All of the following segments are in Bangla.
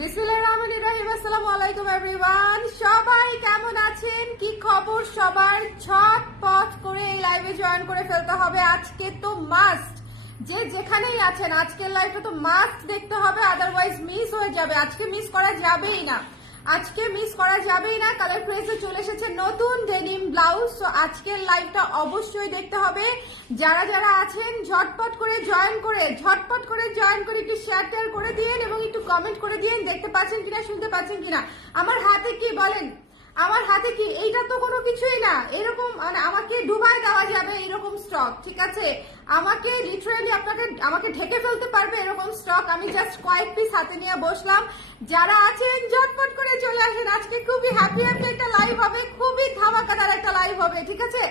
বিসমিল্লাহির রহমানির রহিম। আসসালামু আলাইকুম এভরিওয়ান, সবাই কেমন আছেন? কি খবর সবার? ঝটপট করে এই লাইভে জয়েন করে ফেলতে হবে। আজকে তো মাস্ট, যে যেখানেই আছেন আজকের লাইভটা তো মাস্ট দেখতে হবে, আদারওয়াইজ মিস হয়ে যাবে। আজকে মিস করা যাবেই না, আজকে মিস করা যাবেই না। কালার ক্রেজে চলে এসেছে নতুন ডেনিম ব্লাউজ, তো আজকের লাইভটা অবশ্যই দেখতে হবে। যারা যারা আছেন ঝটপট করে জয়েন করে একটু শেয়ার করে দিয়েন এবং একটু কমেন্ট করে দিয়েন দেখতে পাচ্ছেন কিনা, শুনতে পাচ্ছেন কিনা। আমার হাতে কি বলেন, আমার হাতে কি? এইটা তো কোনো কিছুই না। এরকম মানে আমাকে ডুবাই দেওয়া যাবে এরকম স্টক, ঠিক আছে? আমাকে লিটারালি আমাকে ঢেকে ফেলতে পারবে এরকম স্টক। আমি জাস্ট কয়েক পিস হাতে নিয়ে বসলাম। যারা আছেন ঝটপট করে চলে আসেন। আজকে খুবই হ্যাপি একটা লাইভ হবে, খুবই ধামাকাদার একটা লাইভ হবে, ঠিক আছে?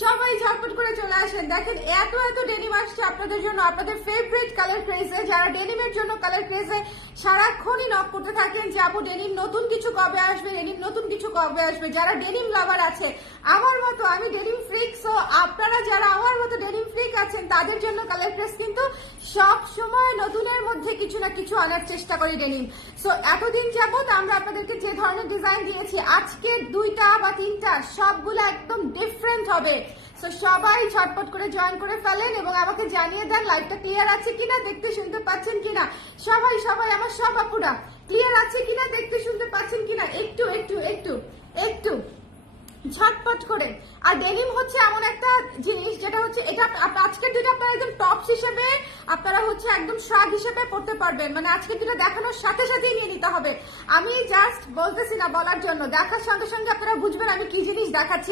সবাই ঝটপট করে চলে আসেন। দেখেন এত এত ডেনিম আসছে আপনাদের জন্য, আপনাদের ফেভারিট কালার ক্রেজে। যারা ডেনিমের জন্য কালার ক্রেজে সারাক্ষণই নক করতে থাকেন যে আপু ডেনিম নতুন কিছু কবে আসবে, ডেনিম নতুন কিছু কবে আসবে। যারা ডেনিম লাভার আছে আমার মতো, আমি ডেনিম ফ্রিক, সো আপনারা যারা আমার মতো ডেনিম ফ্রিক আছেন তাদের জন্য কালার ক্রেজ কিন্তু সব সময় নতুনের মধ্যে কিছু না কিছু আনার চেষ্টা করি ডেনিম। সো এতদিন যাবত আমরা আপনাদেরকে যে ধরনের ডিজাইন দিয়েছি, আজকে দুইটা বা তিনটা সবগুলো একদম ডিফারেন্ট হবে। সো সবাই ঝটপট করে জয়েন করে ফেলেন এবং আমাকে জানিয়ে দেন লাইভটা ক্লিয়ার আছে কিনা, দেখতে শুনতে পাচ্ছেন কিনা। সবাই সবাই আমার সব আপুরা ক্লিয়ার আছে কিনা, দেখতে শুনতে পাচ্ছেন কিনা, একটু একটু একটু একটু ঝটপট করে। আর ডেনিম হচ্ছে এমন একটা জিনিস যেটা হচ্ছে এটা আজকের দিনে আপনারা একদম টপস হিসেবে আপনারা হচ্ছে একদম শার্ট হিসেবে পড়তে পারবেন। মানে আজকের দিনে দেখানোর সাথে সাথেই নিয়ে নিতে হবে। আমি জাস্ট বলতেছি না বলার জন্য, দেখার সঙ্গে সঙ্গে আপনারা বুঝবেন আমি কি জিনিস দেখাচ্ছি।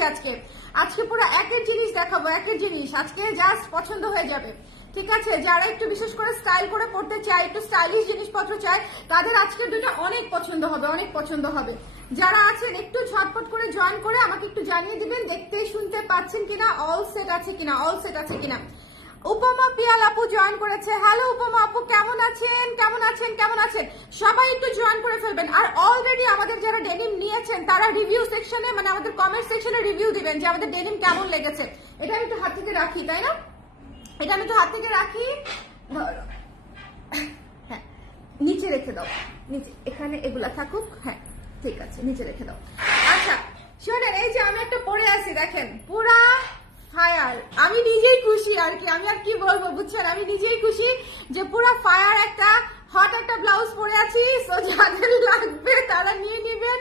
আজকে পুরো একের জিনিস দেখাবো, একের জিনিস আজকে জাস্ট পছন্দ হয়ে যাবে, ঠিক আছে? যারা একটু বিশেষ করে স্টাইল করে পড়তে চায়, একটু স্টাইলিশ জিনিসপত্র চায়, তাদের আজকের দুইটা অনেক পছন্দ হবে, অনেক পছন্দ হবে। যারা আছেন একটু ঝটপট করে জয়েন করে আমাকে একটু জানিয়ে দিবেন দেখতে শুনতে পাচ্ছেন কিনা, অল সেট আছে কিনা, অল সেট আছে কিনা। উপমা পিয়াল আপু জয়েন করেছে। হ্যালো উপমা আপু, কেমন আছেন? কেমন আছেন? কেমন আছেন? সবাই একটু জয়েন করে ফেলবেন। আর অলরেডি আমাদের যারা ডেনিম নিয়েছেন তারা রিভিউ সেকশনে, মানে আমাদের কমেন্ট সেকশনে রিভিউ দিবেন যে আমাদের ডেনিম কেমন লেগেছে। এটা আমি একটু হাত থেকে রাখি, তাই না? এটা আমি তো হাত থেকে রাখি, হ্যাঁ নিচে রেখে দাও, নিচে এখানে এগুলা থাকুক, হ্যাঁ ঠিক আছে নিচে রেখে দাও। আচ্ছা শোনেন, এই যে আমি একটা পরে আছি দেখেন পুরা ফায়ার, আমি নিজেই খুশি আর কি, আমি আর কি বলবো বুঝছেন, আমি নিজেই খুশি যে পুরা ফায়ার একটা হট একটা ব্লাউজ পরে আছি। সো যাদের লাগবে তারা নিয়ে নিবেন,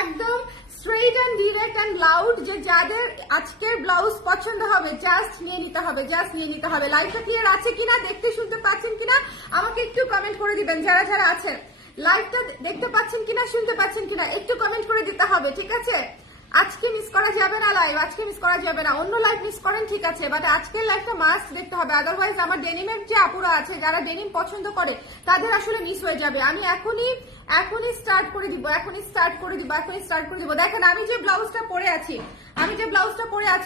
একদম straight and direct and loud. যে যাদের আজকের ব্লাউজ পছন্দ হবে জাস্ট নিয়ে নিতে হবে, জাস্ট নিয়ে নিতে হবে। লাইভটা ক্লিয়ার আছে কিনা, দেখতে শুনতে পাচ্ছেন কিনা আমাকে একটু কমেন্ট করে দিবেন। যারা যারা আছেন লাইভটা দেখতে পাচ্ছেন কিনা, শুনতে পাচ্ছেন কিনা একটু কমেন্ট করে দিতে হবে, ঠিক আছে? আজকে মিস করা যাবে না লাইভ, আজকে মিস করা যাবে না। অন্য লাইভ মিস করেন ঠিক আছে, বাট আজকের লাইভটা মাস্ট দেখতে হবে, আদারওয়াইজ আমার ডেনিমের যে আপুরা আছে যারা ডেনিম পছন্দ করে তাদের আসলে মিস হয়ে যাবে। আমি এখনই স্টার্ট করে দিব, এখনই স্টার্ট করে দিব। দেখেন আমি যে ব্লাউজটা পরে আছি,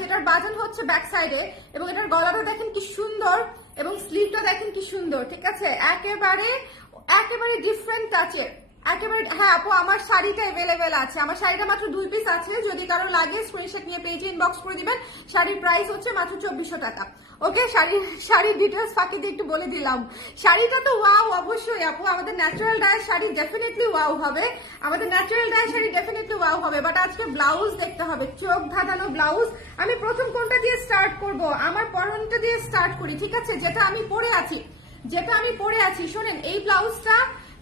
এটার বাটন হচ্ছে ব্যাক সাইডে এবং এটার গলাটা দেখেন কি সুন্দর এবং স্লিভটা দেখেন কি সুন্দর, ঠিক আছে? একেবারে ডিফারেন্ট টাচে, একেবারে। হ্যাঁ আপু আমার শাড়িটা অ্যাভেলেবেল আছে, আমার শাড়িটা মাত্র 2 পিস আছে, যদি কারো লাগে স্ক্রিনশট নিয়ে পেজে ইনবক্স করে দিবেন। শাড়ির প্রাইস হচ্ছে মাত্র 2400 টাকা। ওকে, শাড়ির ডিটেলস ফাঁকি দিয়ে একটু বলে দিলাম। শাড়িটা তো ওয়াও অবশ্যই আপু, আমাদের natural Dyer sari definitely wow হবে, বাট আজকে ব্লাউজ দেখতে হবে, চোখ ধাঁধানো ব্লাউজ। আমি প্রথম কোনটা দিয়ে স্টার্ট করব? আমার পরনটা দিয়ে স্টার্ট করি, ঠিক আছে? যেটা আমি পরে আছি শোনেন, এই ব্লাউজটা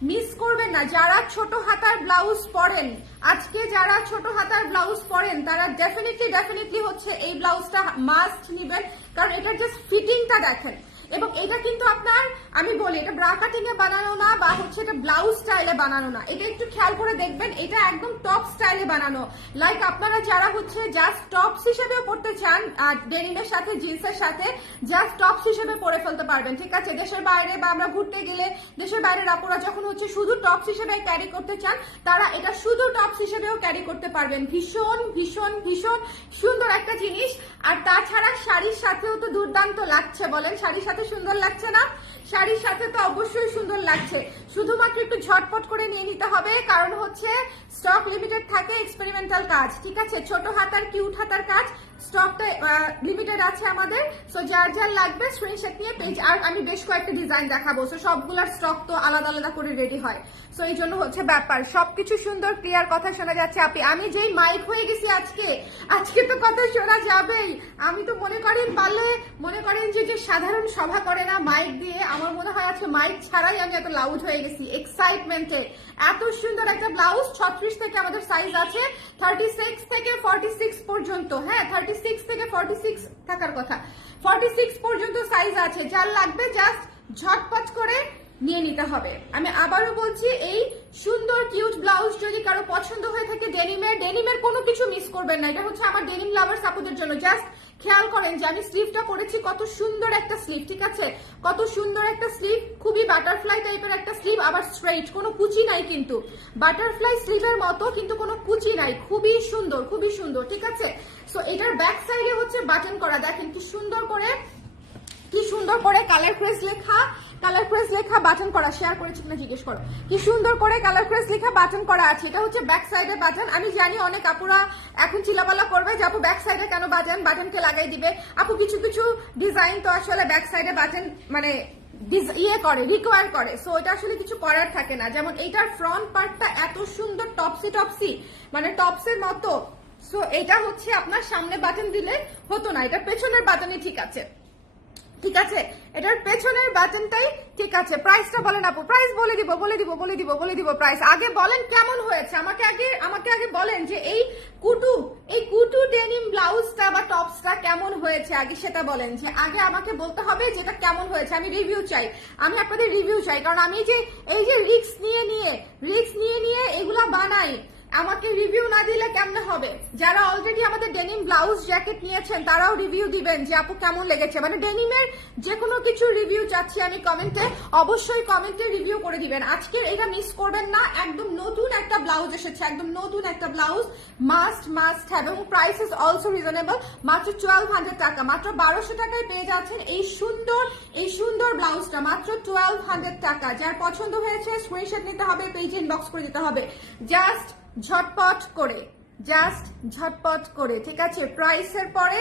মিস করবেন না। যারা ছোট হাতার ব্লাউজ পরেন, আজকে যারা ছোট হাতার ব্লাউজ পরেন তারা ডেফিনেটলি হচ্ছে এই ব্লাউজটা মাস্ট নিবেন, কারণ এটার জাস্ট ফিটিংটা দেখেন। এবং এটা কিন্তু আপনার, আমি বলি এটা ব্রা কাটিং এ বানানো না বা হচ্ছে এটা ব্লাউজ স্টাইলে বানানো না, এটা একটু খেয়াল করে দেখবেন, এটা একদম টপ স্টাইলে বানানো। লাইক আপনারা যারা হচ্ছে জাস্ট টপস হিসেবেও পড়তে চান, আর ডেনিমের সাথে জিন্সের সাথে জাস্ট টপস হিসেবে পরে ফেলতে পারবেন, ঠিক আছে? দেশের বাইরে বা আমরা ঘুরতে গেলে দেশের বাইরের আপুরা যখন হচ্ছে শুধু টপস হিসেবে ক্যারি করতে চান, তারা এটা শুধু টপস হিসেবেও ক্যারি করতে পারবেন। ভীষণ ভীষণ ভীষণ সুন্দর একটা জিনিস। আর তাছাড়া শাড়ির সাথেও তো দুর্দান্ত লাগছে, বলেন শাড়ির সাথে সুন্দর লাগছে না? শাড়ির সাথে তো অবশ্যই সুন্দর লাগছে, শুধুমাত্র একটু ঝটপট করে নিয়ে নিতে হবে, কারণ হচ্ছে স্টক লিমিটেড থাকে, এক্সপেরিমেন্টাল কাজ, ঠিক আছে, ছোট হাতার কিউট হাতার কাজ, স্টকটা লিমিটেড আছে আমাদের। সো যার যার লাগবে স্ক্রিনশট নিয়ে পেজ, আর আমি বেশ কয়েকটা ডিজাইন দেখাবো, সো সবগুলোর স্টক তো আলাদা আলাদা করে রেডি হয়, সো এই জন্য হচ্ছে ব্যাপার। সবকিছু সুন্দর ক্লিয়ার কথা শোনা যাচ্ছে আপনি, আমি যেই মাইক হয়ে গেছি আজকে তো কথা শোনা যাবেই। আমি তো মনে করেন পারলে মনে করেন যে সাধারণ সভা করে না মাইক দিয়ে, আমার মনে হয় আজকে মাইক ছাড়াই আমি এত লাউড হয়ে গেছি এক্সাইটমেন্টে। এত সুন্দর একটা ব্লাউজ, 36 থেকে আমাদের সাইজ আছে, 36 থেকে 46 পর্যন্ত, হ্যাঁ 36 থেকে 46 থাকার কথা, 46 পর্যন্ত সাইজ আছে। যার লাগবে জাস্ট ঝটপট করে নিয়ে নিতে হবে। আমি আবারও বলছি, এই সুন্দর কিউট ব্লাউজ যদি কারো পছন্দ হয়ে থাকে ডেনিমের কোনো কিছু মিস করবেন না। এটা হচ্ছে আমার ডেনিম লাভার্স আপুদের জন্য। জাস্ট খেয়াল করেন যে আমি স্লিভটা করেছি, কত সুন্দর একটা স্লিভ, ঠিক আছে, কত সুন্দর একটা স্লিভ, খুবই বাটারফ্লাই টাইপের একটা স্লিভ, আবার স্ট্রেইট, কোনো কুচি নাই কিন্তু, বাটারফ্লাই স্লিভের মতো কিন্তু কোনো কুচি নাই, খুবই সুন্দর খুবই সুন্দর, ঠিক আছে। সো এটার ব্যাক সাইডে হচ্ছে বাটন করা, দেখেন কি সুন্দর করে কালার ক্রেস লেখা বাটন করা, শেয়ার করেছি কিনা জিজ্ঞেস করো, কি সুন্দর করে কালার ক্রেস লেখা বাটন করা আছে। এটা হচ্ছে ব্যাক সাইডে বাটন। আমি জানি অনেক আপুরা এখন চিলাপালা করবে যে আপু ব্যাক সাইডে কেন বাটনকে লাগাই দিবে। আপু কিছু কিছু ডিজাইন তো আসলে ব্যাক সাইডে বাটন মানে রিকোয়ার করে, সো এটা আসলে কিছু করার থাকে না। যেমন এইটার ফ্রন্ট পার্টটা এত সুন্দর টপসি মানে টপসের মতো, সো এটা হচ্ছে আপনার সামনে বাটন দিলে হতো না, এটা পেছনের বাটনই ঠিক আছে, ঠিক আছে, এটার পেছনের বাটনটাই ঠিক আছে। প্রাইসটা বলেন আপু, প্রাইস বলে দিব প্রাইস। আগে বলেন কেমন হয়েছে, আমাকে আগে বলেন যে এই কুটু ডেনিম ব্লাউজটা বা টপসটা কেমন হয়েছে, আগে সেটা বলেন, যে আগে আমাকে বলতে হবে যেটা কেমন হয়েছে। আমি রিভিউ চাই, আমি আপনাদের রিভিউ চাই, কারণ আমি যে এই যে রিস্ক নিয়ে এগুলা বানাই, আমাকে রিভিউ না দিলে কেমনে হবে। যারা অলরেডি আমাদের ডেনিম ব্লাউজ জ্যাকেট নিয়েছেন তারাও রিভিউ দিবেন যে আপু কেমন লেগেছে, মানে ডেনিমের যে কোনো কিছু রিভিউ চাচ্ছি আমি কমেন্টে, অবশ্যই কমেন্টে রিভিউ করে দিবেন। আজকের এটা মিস করবেন না, একদম নতুন একটা ব্লাউজ এসেছে, একদম নতুন একটা ব্লাউজ, মাস্ট হ্যাভ, এবং প্রাইস ইজ অলসো রিজনেবল, মাত্র 1200 টাকা, মাত্র 1200 টাকায় পেয়ে যাচ্ছেন এই সুন্দর ব্লাউজটা, মাত্র 1200 টাকা। যার পছন্দ হয়েছে স্ক্রিনশট নিতে হবে, পেজ ইনবক্স করে দিতে হবে, জাস্ট ঝটপট করে, ঠিক আছে। প্রাইসের পরে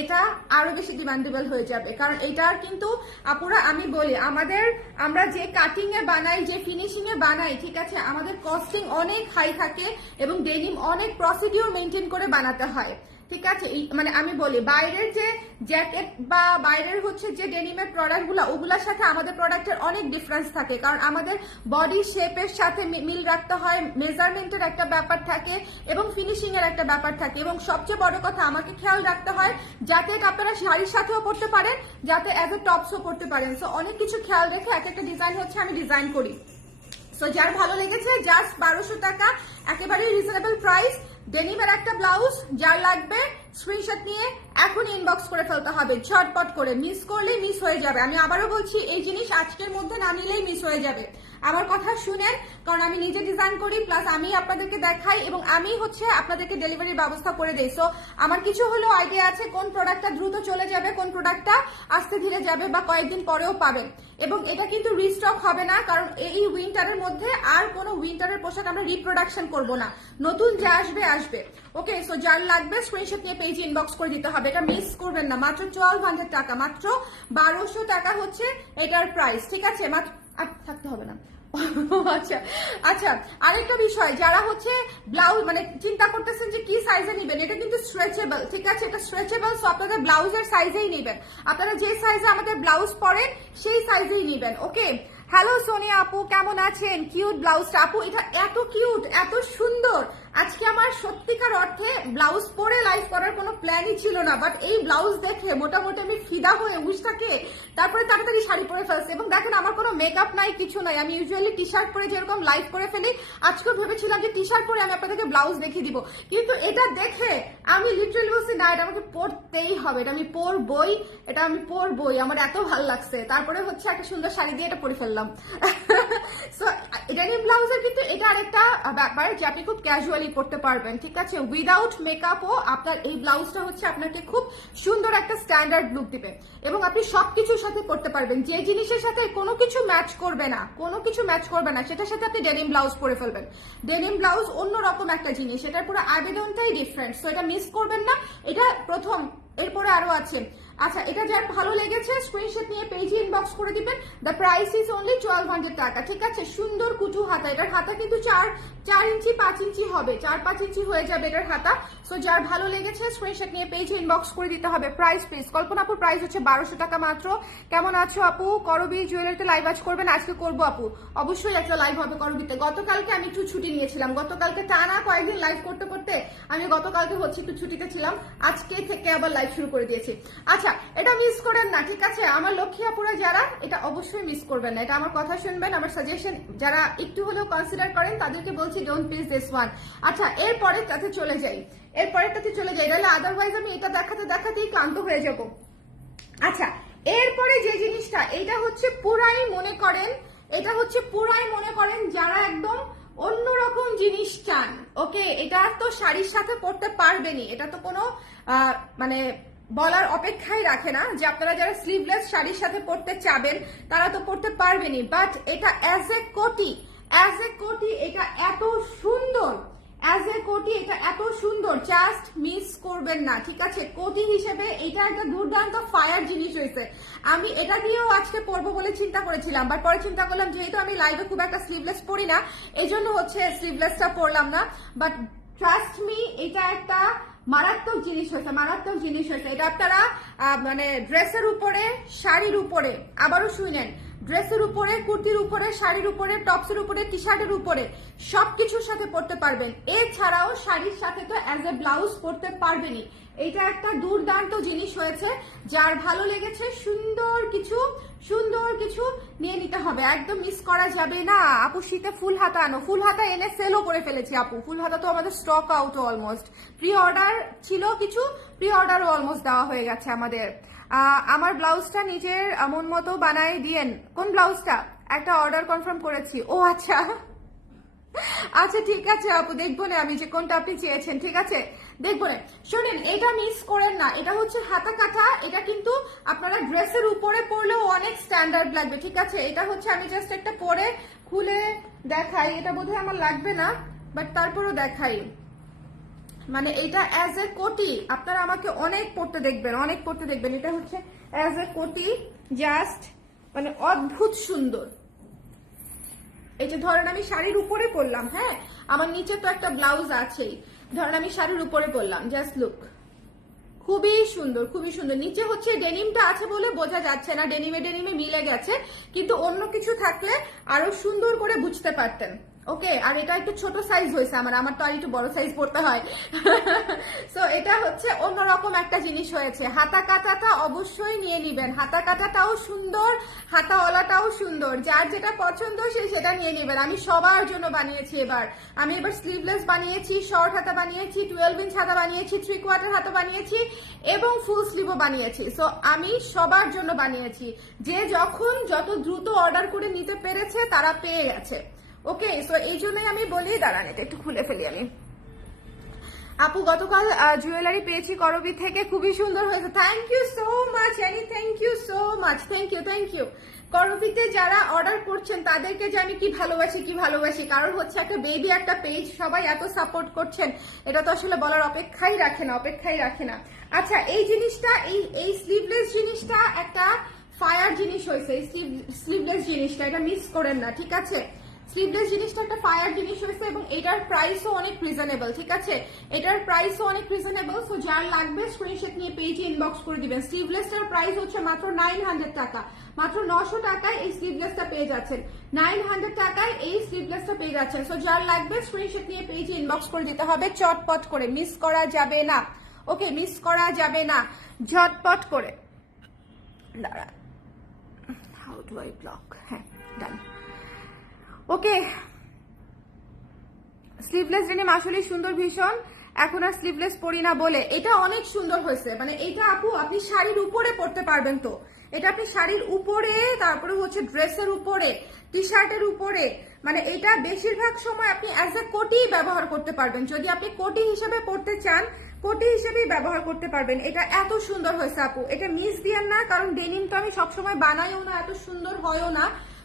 এটা আরো বেশি ডিমান্ডেবল হয়ে যাবে, কারণ এটার কিন্তু আপুরা আমি বলি আমরা যে কাটিং এ বানাই, যে ফিনিশিং এ বানাই, ঠিক আছে, আমাদের কস্টিং অনেক হাই থাকে এবং ডেনিম অনেক প্রসিডিউর মেনটেন করে বানাতে হয়, ঠিক আছে। মানে আমি বলি বাইরের যে জ্যাকেট বা বাইরের হচ্ছে যে ডেনিমের প্রোডাক্ট গুলা, ওগুলার সাথে আমাদের প্রোডাক্টের অনেক ডিফারেন্স থাকে, কারণ আমাদের বডি শেপের সাথে মিল রাখতে হয়, মেজারমেন্টের একটা ব্যাপার থাকে এবং ফিনিশিং এর একটা ব্যাপার থাকে, এবং সবচেয়ে বড় কথা আমাকে খেয়াল রাখতে হয় যাতে এটা আপনারা শাড়ির সাথেও পরতে পারেন, যাতে অ্যাজ এ টপসও পরতে পারেন। সো অনেক কিছু খেয়াল রেখে এক একটা ডিজাইন হচ্ছে আমি ডিজাইন করি। সো যার ভালো লেগেছে জাস্ট 1200 টাকা, একেবারে রিজনেবল প্রাইস, ডেনিমের একটা ব্লাউজ, যার লাগবে স্ক্রিনশট নিয়ে এখন ইনবক্স করে ফেলতে হবে ঝটপট করে, মিস করলে মিস হয়ে যাবে। আমি আবারও বলছি, এই জিনিস আজকের মধ্যে না নিলেই মিস হয়ে যাবে। আমার কথা শুনেন, কারণ আমি নিজে ডিজাইন করি, প্লাস আমি আপনাদেরকে দেখাই এবং আমি হচ্ছে আপনাদেরকে ডেলিভারির ব্যবস্থা করে দেই। সো আমার কিছু হলেও আইডিয়া আছে কোন প্রোডাক্টটা দ্রুত চলে যাবে, কোন প্রোডাক্টটা আস্তে ধীরে যাবে বা কয়েকদিন পরেও পাবেন। এবং এটা কিন্তু রিস্টক হবে না, কারণ এই উইন্টারের মধ্যে আর কোনো উইন্টারের পোশাক আমরা রিপ্রোডাকশন করব না, নতুন যা আসবে। ওকে, সো যার লাগবে স্ক্রিনশট নিয়ে পেজ ইনবক্স করে দিতে হবে, এটা মিস করবেন না। মাত্র 1200 টাকা, মাত্র 1200 টাকা হচ্ছে এটার প্রাইস, ঠিক আছে। মাত্র থাকতে হবে না। আচ্ছা, আরেকটা বিষয়, যারা হচ্ছে ব্লাউজ মানে চিন্তা করতেছেন যে কি সাইজে নিবেন, এটা কিন্তু স্ট্রেচেবল, ঠিক আছে, এটা স্ট্রেচেবল, সো আপনাদের ব্লাউজের সাইজেই নিবেন, আপনারা যে সাইজে আমাদের ব্লাউজ পরেন সেই সাইজেই নিবেন। ওকে, হ্যালো সোনিয়া আপু, কেমন আছেন? কিউট ব্লাউজটা আপু, এটা এত কিউট, এত সুন্দর। আজকে আমার সত্যিকার অর্থে ব্লাউজ পরে লাইভ করার কোনো প্ল্যানই ছিল না, বাট এই ব্লাউজ দেখে মোটামুটি আমি ফিদা হয়ে উইশটাকে তারপরে তাড়াতাড়ি শাড়ি পরে ফেলছি। এবং দেখেন আমার কোনো মেকআপ নাই, কিছু নাই, আমি ইউজুয়ালি টি শার্ট পরে যেরকম লাইভ করে ফেলি, আজকেও ভেবেছিলাম যে টি শার্ট পরে আমি আপনাদেরকে ব্লাউজ দেখিয়ে দিব, কিন্তু এটা দেখে আমি লিটারালি বলছি না, এটা আমাকে পরতেই হবে, এটা আমি পরবই, আমার এত ভালো লাগছে। তারপরে হচ্ছে একটা সুন্দর শাড়ি দিয়ে এটা পরে ফেললাম। সো ডেনিম ব্লাউজের কিন্তু এটা আরেকটা ব্যাপার যে আপনি খুব ক্যাজুয়ালি ক্যাজুয়ালি পরতে পারবেন, ঠিক আছে, উইদাউট মেকআপও আপনার এই ব্লাউজটা হচ্ছে আপনাকে খুব সুন্দর একটা স্ট্যান্ডার্ড লুক দিবে এবং আপনি সবকিছুর সাথে পরতে পারবেন। যে জিনিসের সাথে কোনো কিছু ম্যাচ করবে না, কোনো কিছু ম্যাচ করবে না, সেটার সাথে আপনি ডেনিম ব্লাউজ পরে ফেলবেন। ডেনিম ব্লাউজ অন্যরকম একটা জিনিস, এটার পুরো আবেদনটাই ডিফারেন্ট, সো এটা মিস করবেন না। এটা প্রথম, এরপরে আরো আছে। আচ্ছা, এটা যার ভালো লেগেছে স্ক্রিনশট নিয়ে পেজে ইনবক্স করে দিবেন। দ্য প্রাইস ইজ অনলি 1200 টাকা, ঠিক আছে। সুন্দর কুচু হাতা, এটার হাতা কিন্তু 4 ইঞ্চি 5 ইঞ্চি হবে, 4-5 ইঞ্চি হয়ে যাবে এটার হাতা। সো যার ভালো লেগেছে স্ক্রিনশট নিয়ে পেজে ইনবক্স করে দিতে হবে। প্রাইস প্লিজ, কল্পনা আপুর প্রাইস হচ্ছে 1200 টাকা মাত্র। কেমন আছো আপু? করবি জুয়েলারিতে লাইভ আজ করবেন? আজকে করবো আপু, অবশ্যই একটা লাইভ হবে করবিতে। গতকালকে আমি একটু ছুটি নিয়েছিলাম, গতকালকে টানা কয়েকদিন লাইভ করতে করতে আমি গতকালকে হচ্ছে একটু ছুটিতে ছিলাম, আজকে থেকে আবার লাইভ শুরু করে দিয়েছি। আচ্ছা, এটা মিস করেন না, ঠিক আছে। আমার লক্ষ্মী আপুরা যারা, এটা অবশ্যই মিস করবেন না, এটা আমার কথা শুনবেন, আমার সাজেশন যারা একটু হলেও কনসিডার করেন তাদেরকে বলছি ডোন্ট মিস দিস ওয়ান। আচ্ছা, এরপরেরটাতে চলে যাই, তাহলে আদারওয়াইজ আমি এটা দেখাতে দেখাতেই ক্লান্ত হয়ে যাব। আচ্ছা, এরপরে যে জিনিসটা, এটা হচ্ছে পুরাই মনে করেন, যারা একদম অন্যরকম জিনিস চান, ওকে, এটা তো শাড়ির সাথে পরতে পারবেনই, এটা তো কোনো মানে বলার অপেক্ষাই রাখে না যে আপনারা যারা স্লিভলেস শাড়ির সাথে পরতে চাবেন তারা তো পরতে পারবেনই, বাট এটা অ্যাজ এ কোটি এটা এত সুন্দর, জাস্ট মিস করবেন না, ঠিক আছে। কোটি হিসেবে এটা একটা দুর্দান্ত ফায়ার জিনিস হয়েছে। আমি এটা দিয়েও আজকে পরবো বলে চিন্তা করেছিলাম, বাট পরে চিন্তা করলাম যেহেতু আমি লাইভে খুব একটা স্লিভলেস পরি না, এই জন্য হচ্ছে স্লিভলেসটা পরলাম না। বাট ট্রাস্ট মি, এটা একটা মারাত্মক জিনিস হয়েছে। এটা আপনারা মানে ড্রেসের উপরে, শাড়ির উপরে, আবারও শুনেন, ড্রেসের উপরে, কুর্তির উপরে, শাড়ির উপরে, টপসের উপরে, টি শার্টের উপরে সবকিছুর সাথে পরতে পারবেন। এছাড়াও শাড়ির সাথে তো অ্যাজ এ ব্লাউজ পরতে পারবেনই। এটা একটা দুর্দান্ত জিনিস হয়েছে, যার ভালো লেগেছে সুন্দর কিছু নিয়ে নিতে হবে, একদম মিস করা যাবে না। আপু শীতে ফুল হাতা আনো, ফুল হাতা এনে সেলও করে ফেলেছি আপু, ফুল হাতা তো আমাদের stock out almost, pre order ছিল কিছু, প্রি অর্ডারও অলমোস্ট দেওয়া হয়ে গেছে আমাদের। আমার ব্লাউজটা নিজের মন মতো বানাই দিয়েন। কোন ব্লাউজটা? একটা অর্ডার কনফার্ম করেছি। ও আচ্ছা আচ্ছা, ঠিক আছে আপু, দেখবো না আমি যে কোনটা আপনি চেয়েছেন, ঠিক আছে, দেখবো না। শোনেন, এটা মিস করেন না, এটা হচ্ছে হাতা কাটা, এটা কিন্তু আপনারা ড্রেসের উপরে পরলেও অনেক স্ট্যান্ডার্ড লাগবে, ঠিক আছে। এটা হচ্ছে আমি জাস্ট একটা পরে খুলে দেখাই, এটা বোধহয় আমার লাগবে না, বাট তারপরও দেখাই। মানে এটা অ্যাজ এ কোটি আপনারা আমাকে অনেক পড়তে দেখবেন, এটা হচ্ছে অ্যাজ এ কোটি, জাস্ট মানে অদ্ভুত সুন্দর। এই যে ধরেন আমি শাড়ির উপরে পরলাম, হ্যাঁ, আমার নিচে তো একটা ব্লাউজ আছেই, ধরেন আমি শাড়ির উপরে পরলাম, জাস্ট লুক, খুবই সুন্দর। নিচে হচ্ছে ডেনিমটা আছে বলে বোঝা যাচ্ছে না, ডেনিমে মিলে গেছে, কিন্তু অন্য কিছু থাকলে আরো সুন্দর করে বুঝতে পারতেন, ওকে। আর এটা একটু ছোট সাইজ হয়েছে আমার তো আর একটু বড় সাইজ পড়তে হয়। সো এটা হচ্ছে অন্যরকম একটা জিনিস হয়েছে। হাতা কাটাটা অবশ্যই নিয়ে নিবেন, হাতা কাটাটাও সুন্দর, হাতাওয়ালাটাও সুন্দর, যার যেটা পছন্দ সে সেটা নিয়ে নেবেন। আমি সবার জন্য বানিয়েছি আমি এবার স্লিভলেস বানিয়েছি, শর্ট হাতা বানিয়েছি, 12 ইঞ্চ হাতা বানিয়েছি, 3/4 হাতা বানিয়েছি এবং ফুল স্লিভও বানিয়েছি। সো আমি সবার জন্য বানিয়েছি, যে যখন যত দ্রুত অর্ডার করে নিতে পেরেছে তারা পেয়ে গেছে, ওকে। সো এই জন্যই আমি বলি, দাঁড়ান এটা একটু খুলে ফেলি আমি। আপু গতকাল জুয়েলারি পেয়েছি করবি থেকে, খুবই সুন্দর হয়েছে, thank you so much Annie, thank you so much, thank you. করবিতে যারা অর্ডার করছেন তাদেরকে যে আমি কি ভালোবাসি, কারণ হচ্ছে একটা বেবি, একটা পেজ, সবাই এত সাপোর্ট করছেন, এটা তো আসলে বলার অপেক্ষাই রাখে না। আচ্ছা, এই জিনিসটা, এই স্লিভলেস জিনিসটা একটা ফায়ার জিনিস হয়েছে, স্লিভলেস জিনিসটা, এটা মিস করেন না, ঠিক আছে। স্লিভলেস জিনিসটা একটা ফায়ার জিনিস হয়েছে এবং এটার প্রাইসও অনেক রিজনেবল, ঠিক আছে, সো যার লাগবে স্ক্রিনশট নিয়ে পেজে ইনবক্স করে দিবেন। স্লিভলেসটার প্রাইস হচ্ছে মাত্র 900 টাকা, মাত্র 900 টাকায় এই স্লিভলেসটা পেয়ে যাচ্ছেন, 900 টাকায় এই স্লিভলেসটা পেয়ে যাচ্ছেন। সো যার লাগবে স্ক্রিনশট নিয়ে পেজে ইনবক্স করে দিতে হবে চটপট করে, মিস করা যাবে না, ওকে, ঝটপট করে। দাঁড়া, হাউ ডু আই ব্লক, হ্যাঁ, ডান, ওকে। স্লিভলেস ডেনিম আসলে সুন্দর ভীষণ, এখন আর স্লিভলেস পরি না বলে। এটা অনেক সুন্দর হয়েছে, মানে এটা আপু আপনি শাড়ির উপরে পরতে পারবেন। তো এটা আপনি শাড়ির উপরে, তারপরে হচ্ছে ড্রেসের উপরে, টি শার্টের উপরে, মানে এটা বেশিরভাগ সময় আপনি অ্যাজ এ কোটি ব্যবহার করতে পারবেন। যদি আপনি কোটি হিসেবে পরতে চান, কোটি হিসেবেই ব্যবহার করতে পারবেন। এটা এত সুন্দর হয়েছে আপু, এটা মিস দিয়েন না, কারণ ডেনিম তো আমি সবসময় বানাইও না, এত সুন্দর হয়ও না।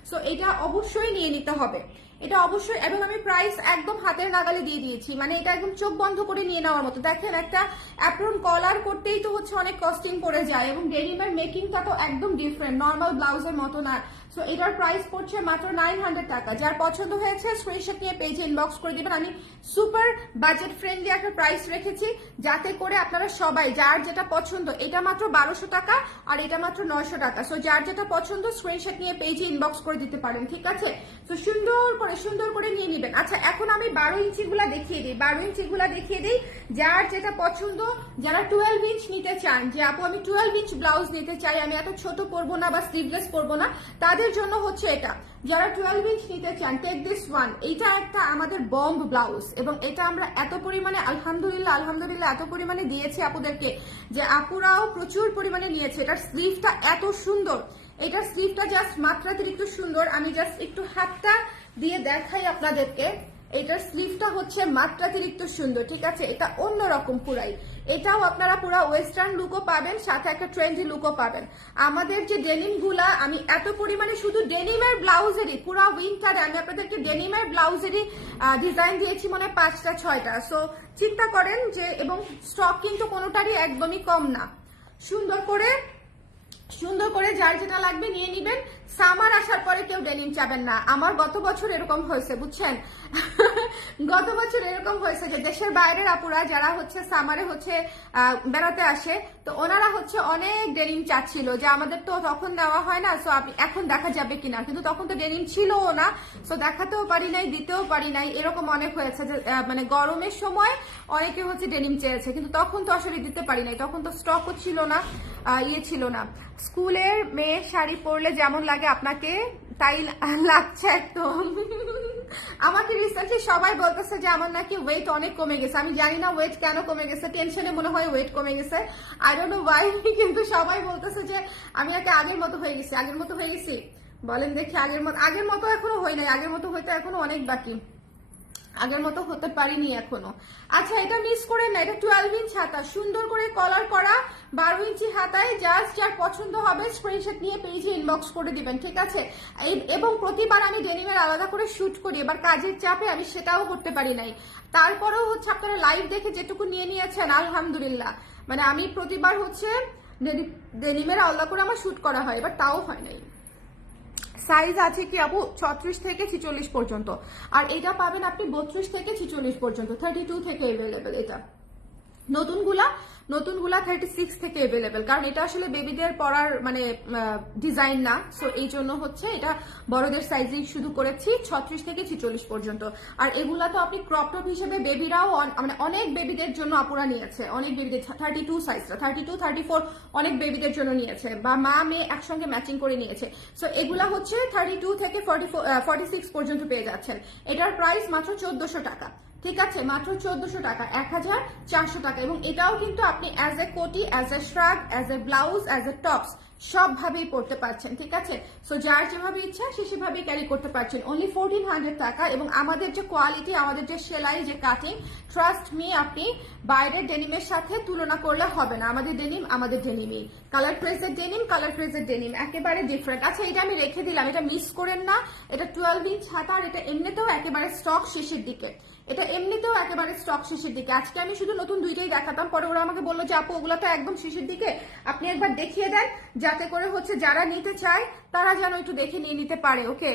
সো এটা অবশ্যই নিয়ে নিতে হবে, এটা অবশ্যই। এবং আমি প্রাইস একদম হাতের নাগালে দিয়ে দিয়েছি, মানে এটা একদম চোখ বন্ধ করে নিয়ে নেওয়ার মতো। দেখেন একটা অ্যাপ্রন কলার করতেই তো হচ্ছে অনেক কস্টিং পড়ে যায়, এবং ডেনিমের মেকিংটা তো একদম ডিফারেন্ট, নর্মাল ব্লাউজের মতো না। সো এটার প্রাইস পড়ছে মাত্র 900 টাকা। যার পছন্দ হয়েছে স্ক্রিনশট নিয়ে পেজে ইনবক্স করে দিবেন। আমি সুপার বাজেট ফ্রেন্ডলি একটা প্রাইস রেখেছি, যাতে করে আপনারা সবাই যার যেটা পছন্দ, এটা মাত্র 1200 টাকা আর এটা মাত্র 900 টাকা। সো যার যেটা পছন্দ স্ক্রিনশট নিয়ে পেজে ইনবক্স করে দিতে পারেন, ঠিক আছে? তো সুন্দর করে নিয়ে নেবেন। আচ্ছা, এখন আমি 12 ইঞ্চি গুলা দেখিয়ে দিই, 12 ইঞ্চি গুলা দেখিয়ে দিই। যার যেটা পছন্দ, যারা 12 ইঞ্চ নিতে চান, যে আপু আমি 12 ইঞ্চ ব্লাউজ নিতে চাই, আমি এত ছোট পরবো না বা স্লিভলেস পরবো না, তাদের জন্য হচ্ছে এটা। যারা 12 ইঞ্চ নিতে চান, টেক দিস ওয়ান। এইটা একটা আমাদের বম্ব ব্লাউজ, এবং এটা আমরা এত পরিমাণে আলহামদুলিল্লাহ এত পরিমাণে দিয়েছি আপুদেরকে, যে আপুরাও প্রচুর পরিমাণে নিয়েছে। এটার স্লিভটা এত সুন্দর, এটার স্লিভটা জাস্ট মাত্রাতিরিক্ত সুন্দর। আমি জাস্ট একটু হাতটা দিয়ে দেখাই আপনাদেরকে। এটার স্লিভটা হচ্ছে মাত্রাতিরিক্ত সুন্দর, ঠিক আছে? এটা অন্যরকম পুরাই। এটাও আপনারা পুরা ওয়েস্টার্ন লুকও পাবেন, সাথে একটা ট্রেন্ডি লুকও পাবেন। আমাদের যে ডেনিম গুলা, আমি এত পরিমাণে শুধু ডেনিমের ব্লাউজেরই পুরা উইন্টারে আমি আপনাদেরকে ডেনিমের ব্লাউজেরই ডিজাইন দিয়েছি মনে 5টা 6টা। সো চিন্তা করেন যে, এবং স্টক কিন্তু কোনোটারই একদমই কম না। সুন্দর করে যার যেটা লাগবে নিয়ে নিবেন। সামার আসার পরে কেউ ডেনিম চাবেন না। আমার গত বছর এরকম হয়েছে, বুঝছেন? গত বছর এরকম হয়েছে যে দেশের বাইরের আপুরা যারা হচ্ছে সামারে হচ্ছে বেড়াতে আসে, তো ওনারা হচ্ছে অনেক ডেনিম চাচ্ছিল, যে আমাদের তো তখন দেওয়া হয় না, সো এখন দেখা যাবে কিনা। কিন্তু তখন তো ডেনিম ছিলও না, সো দেখাতেও পারি নাই, দিতেও পারি নাই। এরকম অনেক হয়েছে যে মানে গরমের সময় অনেকে হচ্ছে ডেনিম চেয়েছে, কিন্তু তখন তো আসলে দিতে পারি নাই, তখন তো স্টকও ছিল না, ছিল না। স্কুলের মেয়ে শাড়ি পরলে যেমন লাগে আপনাকে, তাই লাগছে একদম। আমাকে রিসেন্টলি সবাই বলতেছে যে আমার নাকি ওয়েট অনেক কমে গেছে। আমি জানি না ওয়েট কেন কমে গেছে, টেনশনে মনে হয় ওয়েট কমে গেছে, আই ডোন্ট নো ওয়াই। কিন্তু সবাই বলতেছে যে আমি নাকি আগের মতো হয়ে গেছি। বলেন দেখি, আগের মতো এখনো হয় নাই, আগের মতো হইতে এখনো অনেক বাকি, আগের মতো হতে পারিনি এখনো। আচ্ছা, এটা মিস করেন না, এটা 12 ইঞ্চ হাতা, সুন্দর করে কলার করা 12 ইঞ্চি হাতায়। জাস্ট যার পছন্দ হবে স্ক্রিনশট নিয়ে পেজে ইনবক্স করে দিবেন, ঠিক আছে? এবং প্রতিবার আমি ডেনিমের আলাদা করে শুট করি, এবার কাজের চাপে আমি সেটাও করতে পারি নাই। তারপরেও হচ্ছে আপনারা লাইভ দেখে যেটুকু নিয়ে নিয়েছেন আলহামদুলিল্লাহ। মানে আমি প্রতিবার হচ্ছে ডেনিমের আলাদা করে আমার শুট করা হয়, এবার তাও হয় নাই। সাইজ আছে কি আপু 36 থেকে 46 পর্যন্ত, আর এটা পাবেন আপনি 32 থেকে 46 পর্যন্ত, 32 থেকে এভেলেবেল। এটা নতুনগুলা 36 থেকে এভেলেবেল, কারণ এটা আসলে বেবিদের পরার মানে ডিজাইন না, সো এই জন্য হচ্ছে এটা বড়দের সাইজেই শুরু করেছি 36 থেকে 46 পর্যন্ত। আর এগুলা তো আপনি ক্রপ টপ হিসেবে বেবিরাও মানে অনেক বেবিদের জন্য আপুরা নিয়েছে, অনেক বেবিদের 32 সাইজটা 32 34 অনেক বেবিদের জন্য নিয়েছে, বা মা মেয়ে একসঙ্গে ম্যাচিং করে নিয়েছে। সো এগুলা হচ্ছে 32 থেকে 46 পর্যন্ত পেয়ে যাচ্ছেন। এটার প্রাইস মাত্র 1400 টাকা, ঠিক আছে? মাত্র 1400 টাকা, 1400 টাকা। এবং এটাও কিন্তু আপনি অ্যাজ এ কোটি, as a shrug, as a blouse, as a tops সবভাবেই পড়তে পারছেন, ঠিক আছে? সো যার যেভাবে ইচ্ছা সে সেভাবেই ক্যারি করতে পারছেন। অনলি 1400 টাকা। এবং আমাদের যে কোয়ালিটি, আমাদের যে সেলাই, যে কাটিং, ট্রাস্ট মি, আপনি বাইরের ডেনিমের সাথে তুলনা করলে হবে না। আমাদের ডেনিমই কালার ক্রেজের ডেনিম একেবারে ডিফারেন্ট। আচ্ছা, এটা আমি রেখে দিলাম, এটা মিস করেন না। এটা 12 ইঞ্চ হাতা, আর এটা এমনিতেও একেবারে স্টক শেষের দিকে, আজকে আমি শুধু নতুন দুইটাই দেখাতাম, পরে ওরা আমাকে বললো যে আপু ওগুলো তো একদম শেষের দিকে, আপনি একবার দেখিয়ে দেন, যাতে করে হচ্ছে যারা নিতে চায় তারা যেন একটু দেখে নিয়ে নিতে পারে। ওকে,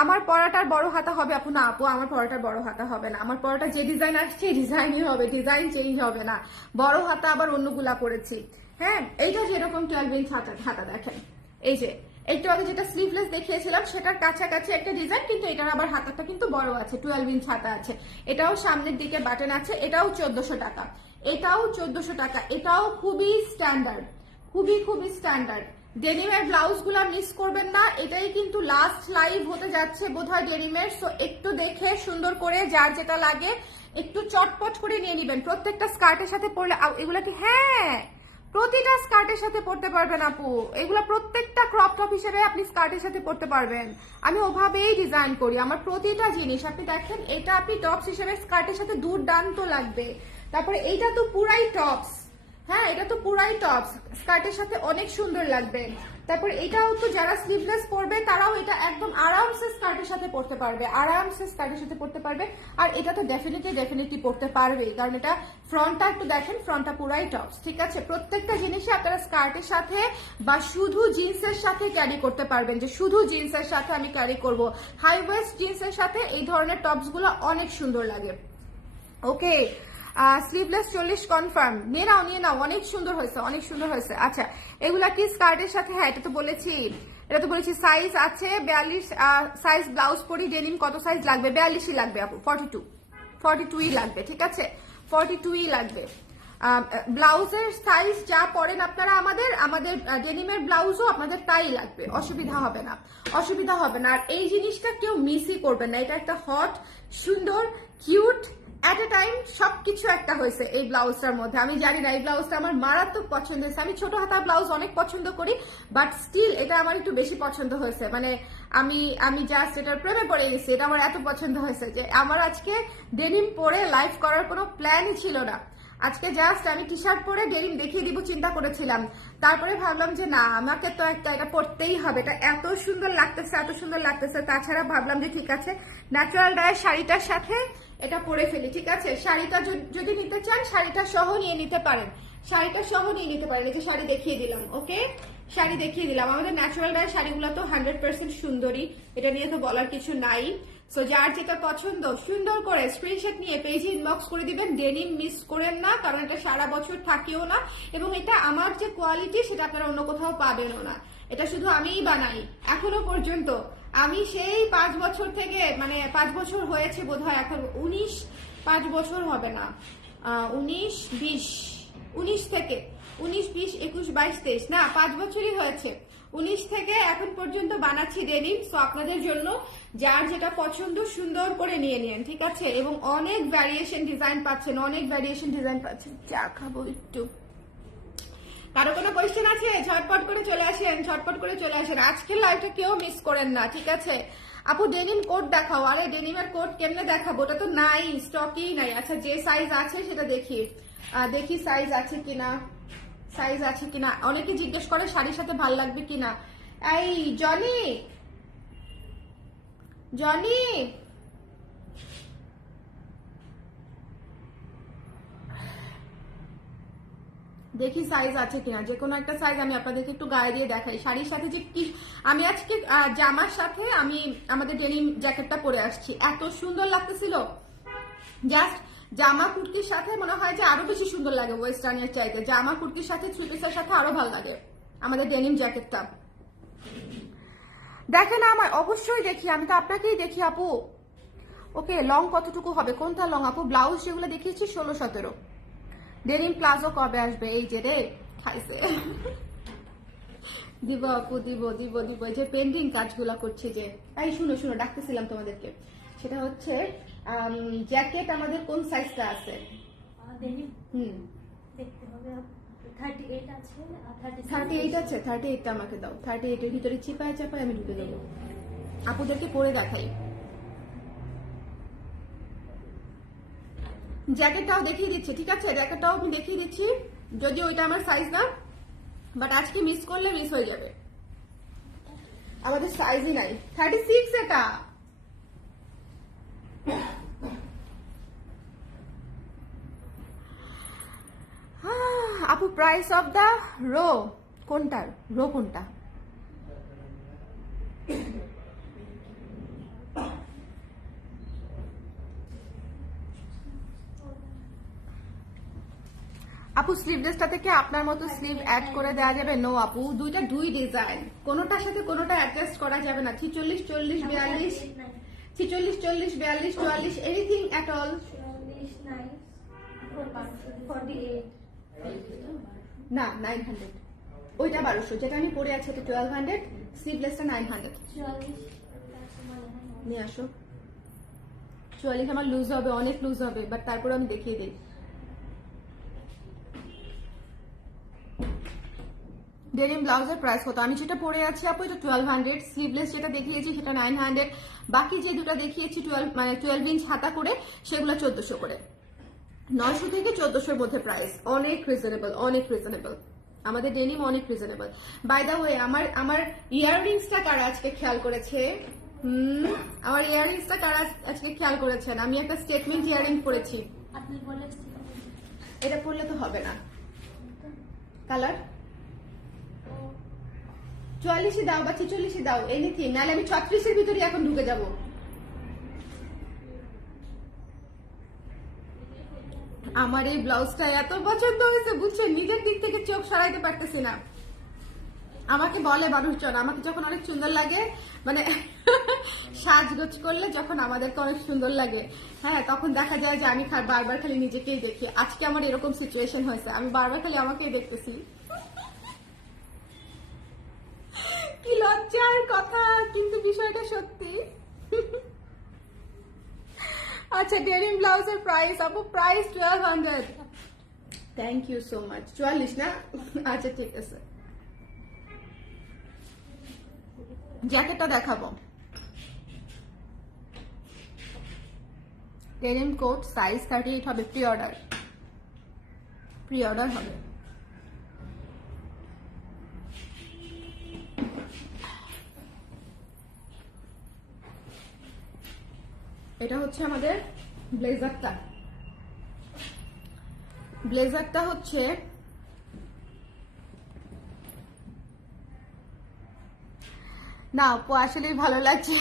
আমার পরাটার বড় হাতা হবে আপু? না আপু, আমার পরাটার বড় হাতা হবে না। আমার পরাটা যে ডিজাইন আসছে ডিজাইনই হবে, ডিজাইন চেঞ্জ হবে না। বড় হাতা আবার অন্যগুলা করেছি। হ্যাঁ, এইটা যেরকম 12 ইঞ্চ হাতা দেখেন, এই যে একটু আগে যেটা স্লিভলেস দেখিয়েছিলাম সেটার কাছাকাছি একটা ডিজাইন, কিন্তু এটার আবার হাতাটা কিন্তু বড় আছে, 12 ইঞ্চ হাতা আছে। এটাও সামনের দিকে বাটন আছে। এটাও 1400 টাকা, এটাও খুবই স্ট্যান্ডার্ড, খুবই স্ট্যান্ডার্ড। ডেনিমের ব্লাউজ গুলা মিস করবেন না। এটাই কিন্তু লাস্ট লাইভ হতে যাচ্ছে বোধহয় ডেনিমের। সো একটু দেখে সুন্দর করে যার যেটা লাগে একটু চটপট করে নিয়ে নেবেন। প্রত্যেকটা স্কার্টের সাথে পরলে এগুলা কি, হ্যাঁ প্রতিটা স্কার্টের সাথে পরতে পারবেন আপু, এগুলা প্রত্যেকটা ক্রপ টপ হিসেবে আপনি স্কার্টের সাথে পরতে পারবেন। আমি ওভাবেই ডিজাইন করি আমার প্রতিটা জিনিস। আপনি দেখেন এটা আপনি টপস হিসেবে স্কার্টের সাথে দুর্দান্ত লাগবে। তারপরে এইটা তো পুরাই টপস, হ্যাঁ এটা তো পুরাই টপস, স্কার্টের সাথে অনেক সুন্দর লাগবে। তারপর এটাও তো যারা স্লিভলেস পরবে তারাও এটা একদম আরামসে স্কার্টের সাথে পরতে পারবে, আরামসে স্কার্টের সাথে পরতে পারবে। আর এটা তো ডেফিনেটলি পরতে পারবে, কারণ এটা ফ্রন্টটা একটু দেখেন, ফ্রন্টটা পুরাই টপস, ঠিক আছে। প্রত্যেকটা জিনিসই আপনারা স্কার্টের সাথে বা শুধু জিন্সের সাথে ক্যারি করতে পারবেন, যে শুধু জিন্সের সাথে আমি ক্যারি করব। হাই ওয়েস্ট জিন্সের সাথে এই ধরনের টপস গুলো অনেক সুন্দর লাগে। ওকে, স্লিভলেস 40 কনফার্ম, নিয়ে নাও, অনেক সুন্দর হয়েছে, অনেক সুন্দর হয়েছে। আচ্ছা এগুলা কি স্কার্টের সাথে, হ্যাঁ এটা তো বলেছি সাইজ আছে 42 সাইজ। ব্লাউজ পরি ডেনিম কত সাইজ লাগবে? 42ই লাগবে আপু, 42ই লাগবে, ঠিক আছে 42ই লাগবে। ব্লাউজের সাইজ যা পরেন আপনারা আমাদের ডেনিমের ব্লাউজও আপনাদের তাই লাগবে, অসুবিধা হবে না। আর এই জিনিসটা কেউ মিসই করবেন না, এটা একটা হট সুন্দর কিউট এট এ টাইম সবকিছু একটা হয়েছে এই ব্লাউজটার মধ্যে। আমি জানি না, এই ব্লাউজটা আমার মারাত্মক পছন্দ হয়েছে। আমি ছোট হাতা ব্লাউজ অনেক পছন্দ করি, বাট স্টিল এটা আমার একটু বেশি পছন্দ হয়েছে। মানে আমি জাস্ট এটার প্রেমে পড়ে গেছি, এটা আমার এত পছন্দ হয়েছে যে আমার আজকে ডেনিম পরে লাইভ করার কোনো প্ল্যানই ছিল না। আজকে জাস্ট আমি টি শার্ট পরে ডেনিম দেখিয়ে দিব চিন্তা করেছিলাম, তারপরে ভাবলাম যে না আমাকে তো এটা পরতেই হবে, এটা এত সুন্দর লাগতেছে। তাছাড়া ভাবলাম যে ঠিক আছে ন্যাচারাল ডায়ের শাড়িটার সাথে এটা পরে ফেলি, ঠিক আছে। শাড়িটা যদি নিতে চান শাড়িটা সহ নিয়ে নিতে পারেন, এই যে শাড়ি দেখিয়ে দিলাম। ওকে, শাড়ি দেখিয়ে দিলাম। আমাদের ন্যাচারাল ডায়ের শাড়িগুলো তো 100% সুন্দরী, এটা নিয়ে তো বলার কিছু নাই। সো যার যেটা পছন্দ সুন্দর করে স্ক্রিনশট নিয়ে পেজে ইনবক্স করে দিবেন। ডেনিম মিস করেন না, কারণ এটা সারা বছর থাকেও না, এবং এটা আমার যে কোয়ালিটি সেটা আপনারা অন্য কোথাও পাবেনও না। এটা শুধু আমিই বানাই এখনো পর্যন্ত। আমি সেই 5 বছর থেকে, মানে 5 বছর হয়েছে বোধহয়, এখন 5 বছর হবে না, 19 20 থেকে 19 20 21 22 23 না 5 বছরই হয়েছে। 19 থেকে এখন পর্যন্ত বানাচ্ছি ডেনিম। সো আপনাদের জন্য যার যেটা পছন্দ সুন্দর করে নিয়ে নিন, ঠিক আছে। এবং অনেক ভ্যারিয়েশন ডিজাইন পাচ্ছেন, চা খাবো একটু। কারো কোনো কোয়েশ্চেন আছে? ঝটপট করে চলে আসেন, আজকের লাইভটা কেউ মিস করেন না, ঠিক আছে। আপু ডেনিম কোট দেখাও। আরে ডেনিমের কোট কেমনে দেখাবো, ওটা তো নাই, স্টকেই নাই। আচ্ছা যে সাইজ আছে সেটা দেখি সাইজ আছে কিনা। অনেকে জিজ্ঞেস করে শাড়ির সাথে ভাল লাগবে কিনা। এই জনি দেখি সাইজ আছে কিনা, যে কোনো একটা সাইজ আমি আপনাদেরকে একটু গায়ে দিয়ে দেখাই। শাড়ির সাথে যে কি, আমি আজকে জামার সাথে আমি আমাদের ডেনিম জ্যাকেটটা পরে আসছি, এত সুন্দর লাগতেছিল। জাস্ট জামা কুর্তির সাথে মনে হয় যে আরো বেশি সুন্দর লাগে ওয়েস্টার্নের চাইতে। জামা কুর্তির সাথে থ্রি পিসের সাথে আরো ভালো লাগে আমাদের ডেনিম জ্যাকেটটা। দেখে না আমার, অবশ্যই দেখি, আমি তো আপনাকেই দেখি আপু। ওকে, লং কতটুকু হবে, কোনটা লং আপু? ব্লাউজ যেগুলো দেখিয়েছি 16-17। ডেনিম প্লাজো কবে আসবে? এই যে রে খাইছে দিব আপু, দিব যে পেন্ডিং কাজগুলা করছে যে। এই শুনো ডাকতেছিলাম তোমাদেরকে, সেটা হচ্ছে জ্যাকেট আমাদের কোন সাইজটা আছে? দেখতে হবে, 38 আছে, 38 আছে। 38টা আমাকে দাও, 38 এর ভিতরে চিপায় আমি ঢুকে দেবো। আপুদেরকে পরে দেখাই। জ্যাকেটটাও দেখিয়ে দিচ্ছি, ঠিক আছে, জ্যাকেটটাও আমি দেখিয়ে দিচ্ছি, যদিও ওইটা আমার সাইজ না, বাট আজকে মিস করলে মিস হয়ে যাবে, আমাদের সাইজই নাই। 36 এটা। আপু প্রাইস অফ দা রো কোনটা? আপু স্লিভলেসটা থেকে আপনার মতো স্লিভ অ্যাড করে দেওয়া যাবে? নো আপু, দুই ডিজাইন, কোনোটার সাথে কোনোটা অ্যাডজাস্ট করা যাবে না। 46 40 42 46 40 42 44 এনিথিং এট অল। 48 না 900, ওইটা 1200, যেটা আমি পরে আছি এটা 1200, স্লিভলেসটা 900। নিয়ে আসো 44 আমার লুজ হবে, অনেক লুজ হবে, বাট তারপর আমি দেখিয়ে দিই। ডেনিম ব্লাউজের প্রাইস কত? আমি যেটা পরে আছি আপু এটা 1200, স্লিভলেস যেটা দেখিয়েছি সেটা 900, বাকি যে দুটো দেখিয়েছি 12 ইঞ্চ হাতা করে সেগুলো 1400 করে। 900 থেকে 1400 মধ্যে প্রাইস, অনেক রিজনেবল, অনেক রিজনেবল। আমাদের ডেনিম অনেক রিজনেবল। বাই দ্য ওয়ে, আমার ইয়াররিংসটা কারা আজকে খেয়াল করেছে? আমার ইয়াররিংসটা কারা আজকে খেয়াল করেছেন? আমি একটা স্টেটমেন্ট ইয়াররিং পরেছি। আপনি বলেছেন এটা পরলে তো হবে না। কালার 44 দাও বা 46 দাও, এনিথিং, নাহলে আমি 36 এর ভিতরে এখন ঢুকে যাব। আমার এই ব্লাউজটা এত পছন্দ হয়েছে বুঝছেন, নিজের দিক থেকে চোখ সরাইতে পারতেছি না। আমাকে বলে মানুষজন, আমাকে যখন অনেক সুন্দর লাগে, মানে সাজগোজ করলে যখন আমাদেরকে অনেক সুন্দর লাগে, হ্যাঁ, তখন দেখা যায় যে আমি বারবার খালি নিজেকেই দেখি। আজকে আমার এরকম সিচুয়েশন হয়েছে, আমি বারবার খালি আমাকেই দেখতেছি। কি লজ্জার কথা, কিন্তু বিষয়টা সত্যি। আচ্ছা, ডেনিম ব্লাউজের প্রাইস আপু, price 1200। Thank you so much. 44 না? আচ্ছা ঠিক আছে। জ্যাকেটটা দেখাবো। ডেনিম কোট সাইজ 38 হবে, প্রি অর্ডার হবে। এটা হচ্ছে আমাদের ব্লেজারটা হচ্ছে না আপু, আসলেই ভালো লাগছে।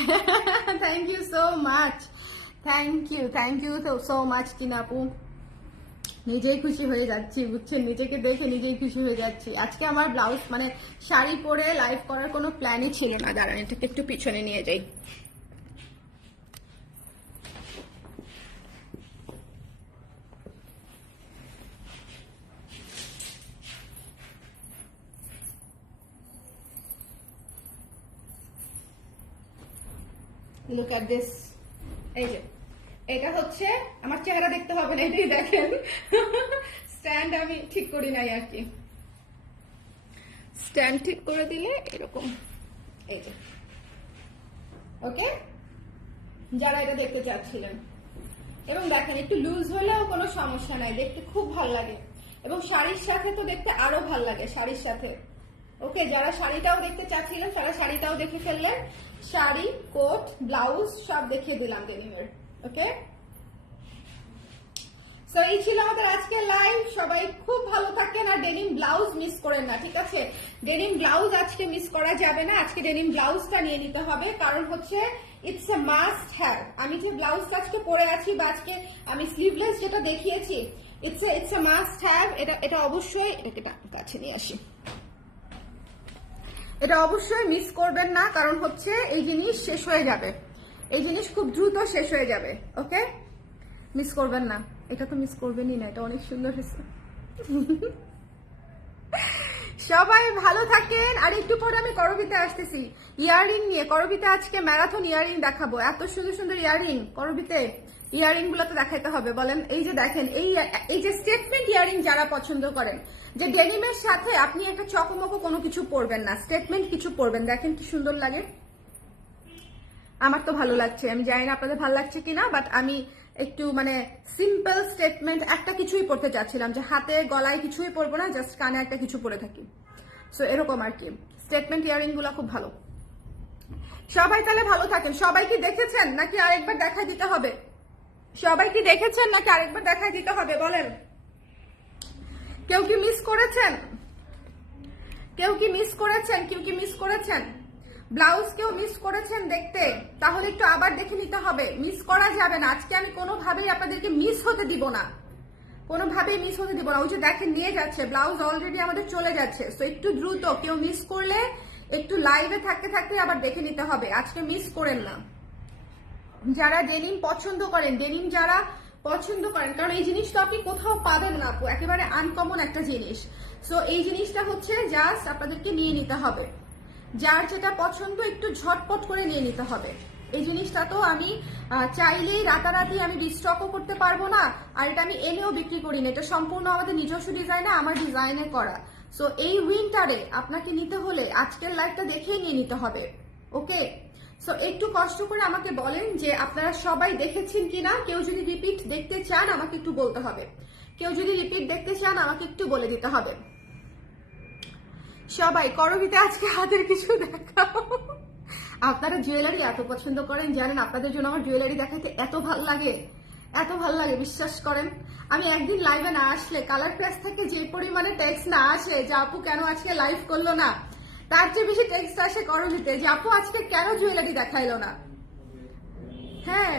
Thank you so much, thank you so much Tina আপু। নিজেই খুশি হয়ে যাচ্ছি বুঝছেন, নিজেকে দেখে নিজেই খুশি হয়ে যাচ্ছি। আজকে আমার ব্লাউজ মানে শাড়ি পরে লাইভ করার কোনো প্ল্যানই ছিল না। দাঁড়ান, এটাকে একটু পিছনে নিয়ে যাই। Look at this. এই যে এটা হচ্ছে আমার চেহারা, দেখতে হবে না, এটাই দেখেন। স্ট্যান্ড আমি ঠিক করি নাই আর কি, স্ট্যান্ড ঠিক করে দিলে এরকম। এই যে ওকে, যারা এটা দেখতে চাচ্ছিলেন। এবং দেখেন একটু লুজ হলেও কোনো সমস্যা নাই, দেখতে খুব ভালো লাগে। এবং শাড়ির সাথে তো দেখতে আরো ভালো লাগে, শাড়ির সাথে। ওকে, যারা শাড়িটাও দেখতে চাচ্ছিলেন তারা শাড়িটাও দেখে ফেললেন। শাড়ি, কোট, ব্লাউজ সব দেখিয়ে দিলাম ডেনিমের। ওকে, সো এই ছিল আমাদের আজকে লাইভ। সবাই খুব ভালো থাকেন, আর ডেনিম ব্লাউজ মিস করেন না, ঠিক আছে? ডেনিম ব্লাউজ আজকে মিস করা যাবে না। আজকে ডেনিম ব্লাউজটা নিয়ে নিতে হবে, কারণ হচ্ছে ইটস এ মাস্ট হ্যাভ। আমি যে ব্লাউজটা আজকে পরে আছি বা আজকে আমি স্লিভলেস যেটা দেখিয়েছি, ইটস এ মাস্ট হ্যাভ। এটা অবশ্যই, এটাকে কাছে নিয়ে আসি। এটা অবশ্যই মিস করবেন না, কারণ হচ্ছে এই জিনিস শেষ হয়ে যাবে, এই জিনিস খুব দ্রুত শেষ হয়ে যাবে। ওকে, মিস করবেন না। এটা তো মিস করবেনই না, এটা অনেক সুন্দর হয়েছে। সবাই ভালো থাকেন। আর একটু পরে আমি করবিতে আসতেছি ইয়াররিং নিয়ে। করবিতে আজকে ম্যারাথন ইয়াররিং দেখাবো, এত সুন্দর সুন্দর ইয়াররিং করবিতে। ইয়াররিং গুলো তো দেখাইতে হবে বলেন। এই যে দেখেন, এই যে স্টেটমেন্ট ইয়াররিং যারা পছন্দ করেন, যে ডেনিমের সাথে আপনি একটা চকমকো কোনো কিছু পরবেন না, স্টেটমেন্ট কিছু পরবেন, দেখেন কি সুন্দর লাগে। আমার তো ভালো লাগছে, আমি জানি না আপনাদের ভালো লাগছে কিনা, বাট আমি একটু মানে সিম্পল স্টেটমেন্ট একটা কিছুই পড়তে চাচ্ছিলাম, যে হাতে গলায় কিছুই পরবো না, জাস্ট কানে একটা কিছু পরে থাকি। সো এরকম আর কি, স্টেটমেন্ট ইয়ারিং গুলো খুব ভালো। সবাই তাহলে ভালো থাকেন। সবাই কি দেখেছেন নাকি আরেকবার দেখাই দিতে হবে? সবাই কি দেখেছেন নাকি আরেকবার দেখাই দিতে হবে বলেন? কেউ কি মিস করেছেন? কেউ কি মিস করেছেন? ব্লাউজ কেউ মিস করেছেন দেখতে? তাহলে একটু আবার দেখে নিতে হবে, মিস করা যাবে না। আজকে আমি কোনোভাবেই আপনাদেরকে মিস হতে দিব না, কোনোভাবেই মিস হতে দিব না। ওই যে দেখেন নিয়ে যাচ্ছে, ব্লাউজ অলরেডি আমাদের চলে যাচ্ছে। সো একটু দ্রুত, কেউ মিস করলে একটু লাইভে থাকতে থাকতে আবার দেখে নিতে হবে। আজকে মিস করেন না। যারা ডেনিম পছন্দ করেন, ডেনিম যারা পছন্দ করেন, কারণ এই জিনিসটা আপনি কোথাও পাবেন না আপু, একেবারে আনকমন একটা জিনিস। সো এই জিনিসটা হচ্ছে জাস্ট আপনাদেরকে নিয়ে নিতে হবে। যার যেটা পছন্দ একটু ঝটপট করে নিয়ে নিতে হবে। এই জিনিসটা তো আমি চাইলেই রাতারাতি আমি রিস্টকও করতে পারবো না, আর এটা আমি এনেও বিক্রি করি না, এটা সম্পূর্ণ আমাদের নিজস্ব ডিজাইনে আমার ডিজাইনে করা। সো এই উইন্টারে আপনাকে নিতে হলে আজকের লাইভটা দেখেই নিয়ে নিতে হবে, ওকে? সো একটু কষ্ট করে আমাকে বলেন যে আপনারা সবাই দেখেছেন কিনা। কেউ যদি রিপিট দেখতে চান আমাকে একটু বলতে হবে, কেউ যদি রিপিট দেখতে চান আমাকে একটু বলে দিতে হবে। সবাই করবিতে আজকে হাতের কিছু দেখাও। আপনারা জুয়েলারি এত পছন্দ করেন জানেন, আপনাদের জন্য আমার জুয়েলারি দেখাতে এত ভাল লাগে, এত ভাল লাগে, বিশ্বাস করেন। আমি একদিন লাইভে না আসলে কালার প্রেস থেকে যে পরিমাণে টেক্সট না আসে যে আপু কেন আজকে লাইভ করলো না, তার চেয়ে বেশি টেক্সট আসে করবিতে যে আপু আজকে কেন জুয়েলারি দেখাইলো না। হ্যাঁ,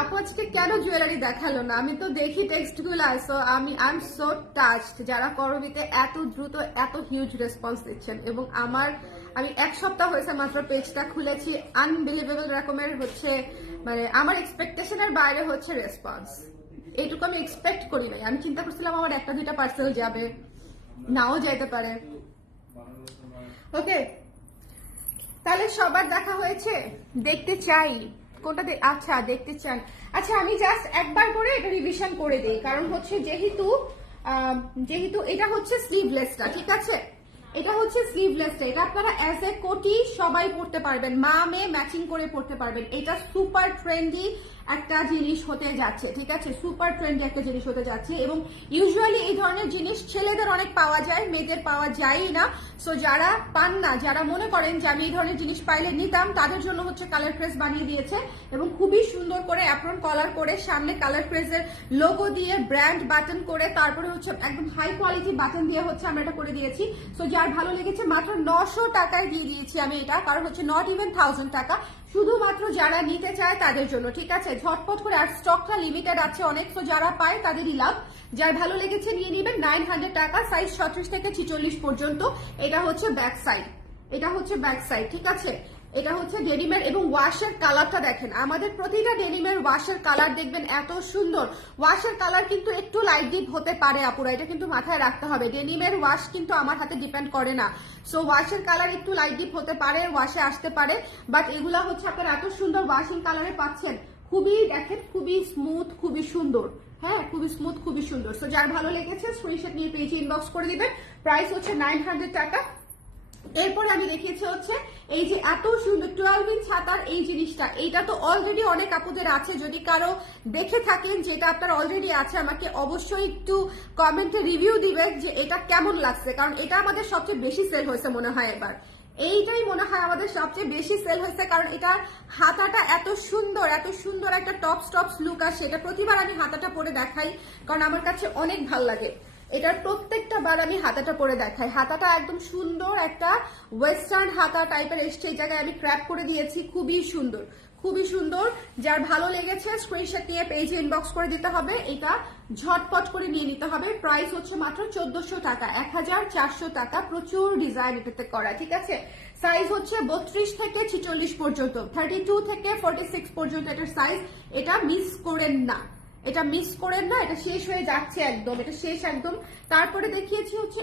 আপু আজকে কেন জুয়েলারি দেখালো না, আমি তো দেখি টেক্সট গুলো। So I am so touched যারা করবিতে এত দ্রুত এত হিউজ রেসপন্স দিচ্ছেন। এবং আমি এক সপ্তাহ হয়েছে মাত্র পেজটা খুলেছি, আনবিলিভেবল রকমের হচ্ছে, মানে আমার এক্সপেকটেশনের বাইরে হচ্ছে রেসপন্স। এইটুকু আমি এক্সপেক্ট করি নাই। আমি চিন্তা করছিলাম আমার একটা দুইটা পার্সেল যাবে, নাও যাইতে পারে। ওকে, তাহলে সবার দেখা হয়েছে, দেখতে চাই কোনটা আচ্ছা দেখতে চান। আচ্ছা আমি জাস্ট একবার করে এটা রিভিশন করে দিই, কারণ হচ্ছে যেহেতু এটা হচ্ছে স্লিভলেসটা, ঠিক আছে? এটা হচ্ছে স্লিভলেসটা, এটা আপনারা অ্যাজ এ কোটি সবাই পড়তে পারবেন, মা মেয়ে ম্যাচিং করে পড়তে পারবেন। এটা সুপার ট্রেন্ডি একটা জিনিস হতে যাচ্ছে, ঠিক আছে? সুপার ট্রেন্ডি একটা জিনিস হতে যাচ্ছে। এবং ইউজুয়ালি এই ধরনের জিনিস ছেলেদের অনেক পাওয়া যায়, মেয়েদের পাওয়া যায়ই না। সো যারা পান না, যারা মনে করেন যে আমি এই ধরনের জিনিস পাইলে নিতাম, তাদের জন্য হচ্ছে কালার ক্রেজ বানিয়ে দিয়েছে। এবং খুবই সুন্দর করে অ্যাপ্রন কলার করে, সামনে কালার ক্রেজের লোগো দিয়ে, ব্র্যান্ড বাটন করে, তারপরে হচ্ছে একদম হাই কোয়ালিটি বাটন দিয়ে হচ্ছে আমরা এটা করে দিয়েছি। সো যার ভালো লেগেছে মাত্র 900 টাকায় দিয়ে দিয়েছি আমি এটা, কারণ হচ্ছে নট ইভেন 1000 টাকা, শুধুমাত্র যারা নিতে চায় তাদের জন্য, ঠিক আছে? ঝটপট করে, আর স্টকটা লিমিটেড আছে অনেক, তো যারা পায় তাদেরই লাভ। যার ভালো লেগেছে নিয়ে নেবেন। 900 টাকা, সাইজ 36 থেকে 46 পর্যন্ত। এটা হচ্ছে ব্যাক সাইড, এটা হচ্ছে ব্যাক সাইড, ঠিক আছে? এটা হচ্ছে ডেনিমের। এবং ওয়াশের কালারটা দেখেন, আমাদের প্রতিটা ডেনিমের ওয়াশের কালার দেখবেন এত সুন্দর। ওয়াশের কালার কিন্তু একটু লাইট ডিপ হতে পারে আপুরা, এটা কিন্তু মাথায় রাখতে হবে। ডেনিমের ওয়াশ কিন্তু আমার হাতে ডিপেন্ড করে না। সো ওয়াশের কালার একটু লাইট ডিপ হতে পারে, ওয়াশে আসতে পারে, বাট এগুলা হচ্ছে আপনারা এত সুন্দর ওয়াশিং কালারে পাচ্ছেন। খুবই দেখেন, খুবই স্মুথ, খুবই সুন্দর। হ্যাঁ, খুবই স্মুথ, খুবই সুন্দর। সো যার ভালো লেগেছে স্ক্রিনশট নিয়ে পেজে ইনবক্স করে দিবেন। প্রাইস হচ্ছে 900 টাকা। এরপরে আমি দেখিয়েছি হচ্ছে এই যে এত সুন্দর 12 ইঞ্চ হাতার এই জিনিসটা, এইটা তো অলরেডি অনেক আপুদের আছে। যদি কারো দেখে থাকেন যেটা আপনার অলরেডি আছে, আমাকে অবশ্যই একটু কমেন্টে রিভিউ দিবেন যে এটা কেমন লাগছে, কারণ এটা আমাদের সবচেয়ে বেশি সেল হয়েছে মনে হয় এবার। এইটাই মনে হয় আমাদের সবচেয়ে বেশি সেল হয়েছে, কারণ এটা হাতাটা এত সুন্দর, এত সুন্দর একটা টপস লুক আসে। এটা প্রতিবার আমি হাতাটা পরে দেখাই, কারণ আমার কাছে অনেক ভাল লাগে। এটার প্রত্যেকটা বার আমি হাতাটা পরে দেখাই। হাতাটা একদম সুন্দর একটা ওয়েস্টার্ন হাতা টাইপের এসছে, এই জায়গায় আমি ক্র্যাপ করে দিয়েছি, খুবই সুন্দর, খুবই সুন্দর। যার ভালো লেগেছে স্ক্রিনশট নিয়ে পেজে ইনবক্স করে দিতে হবে, এটা ঝটপট করে নিয়ে নিতে হবে। প্রাইস হচ্ছে মাত্র 1400 টাকা, 1400 টাকা। প্রচুর ডিজাইন এটাতে করা, ঠিক আছে? সাইজ হচ্ছে 32 থেকে 46 পর্যন্ত, 32 থেকে 46 পর্যন্ত এটার সাইজ। এটা মিস করেন না, এটা মিস করেন না, এটা শেষ হয়ে যাচ্ছে একদম, এটা শেষ একদম। তারপরে দেখিয়েছি হচ্ছে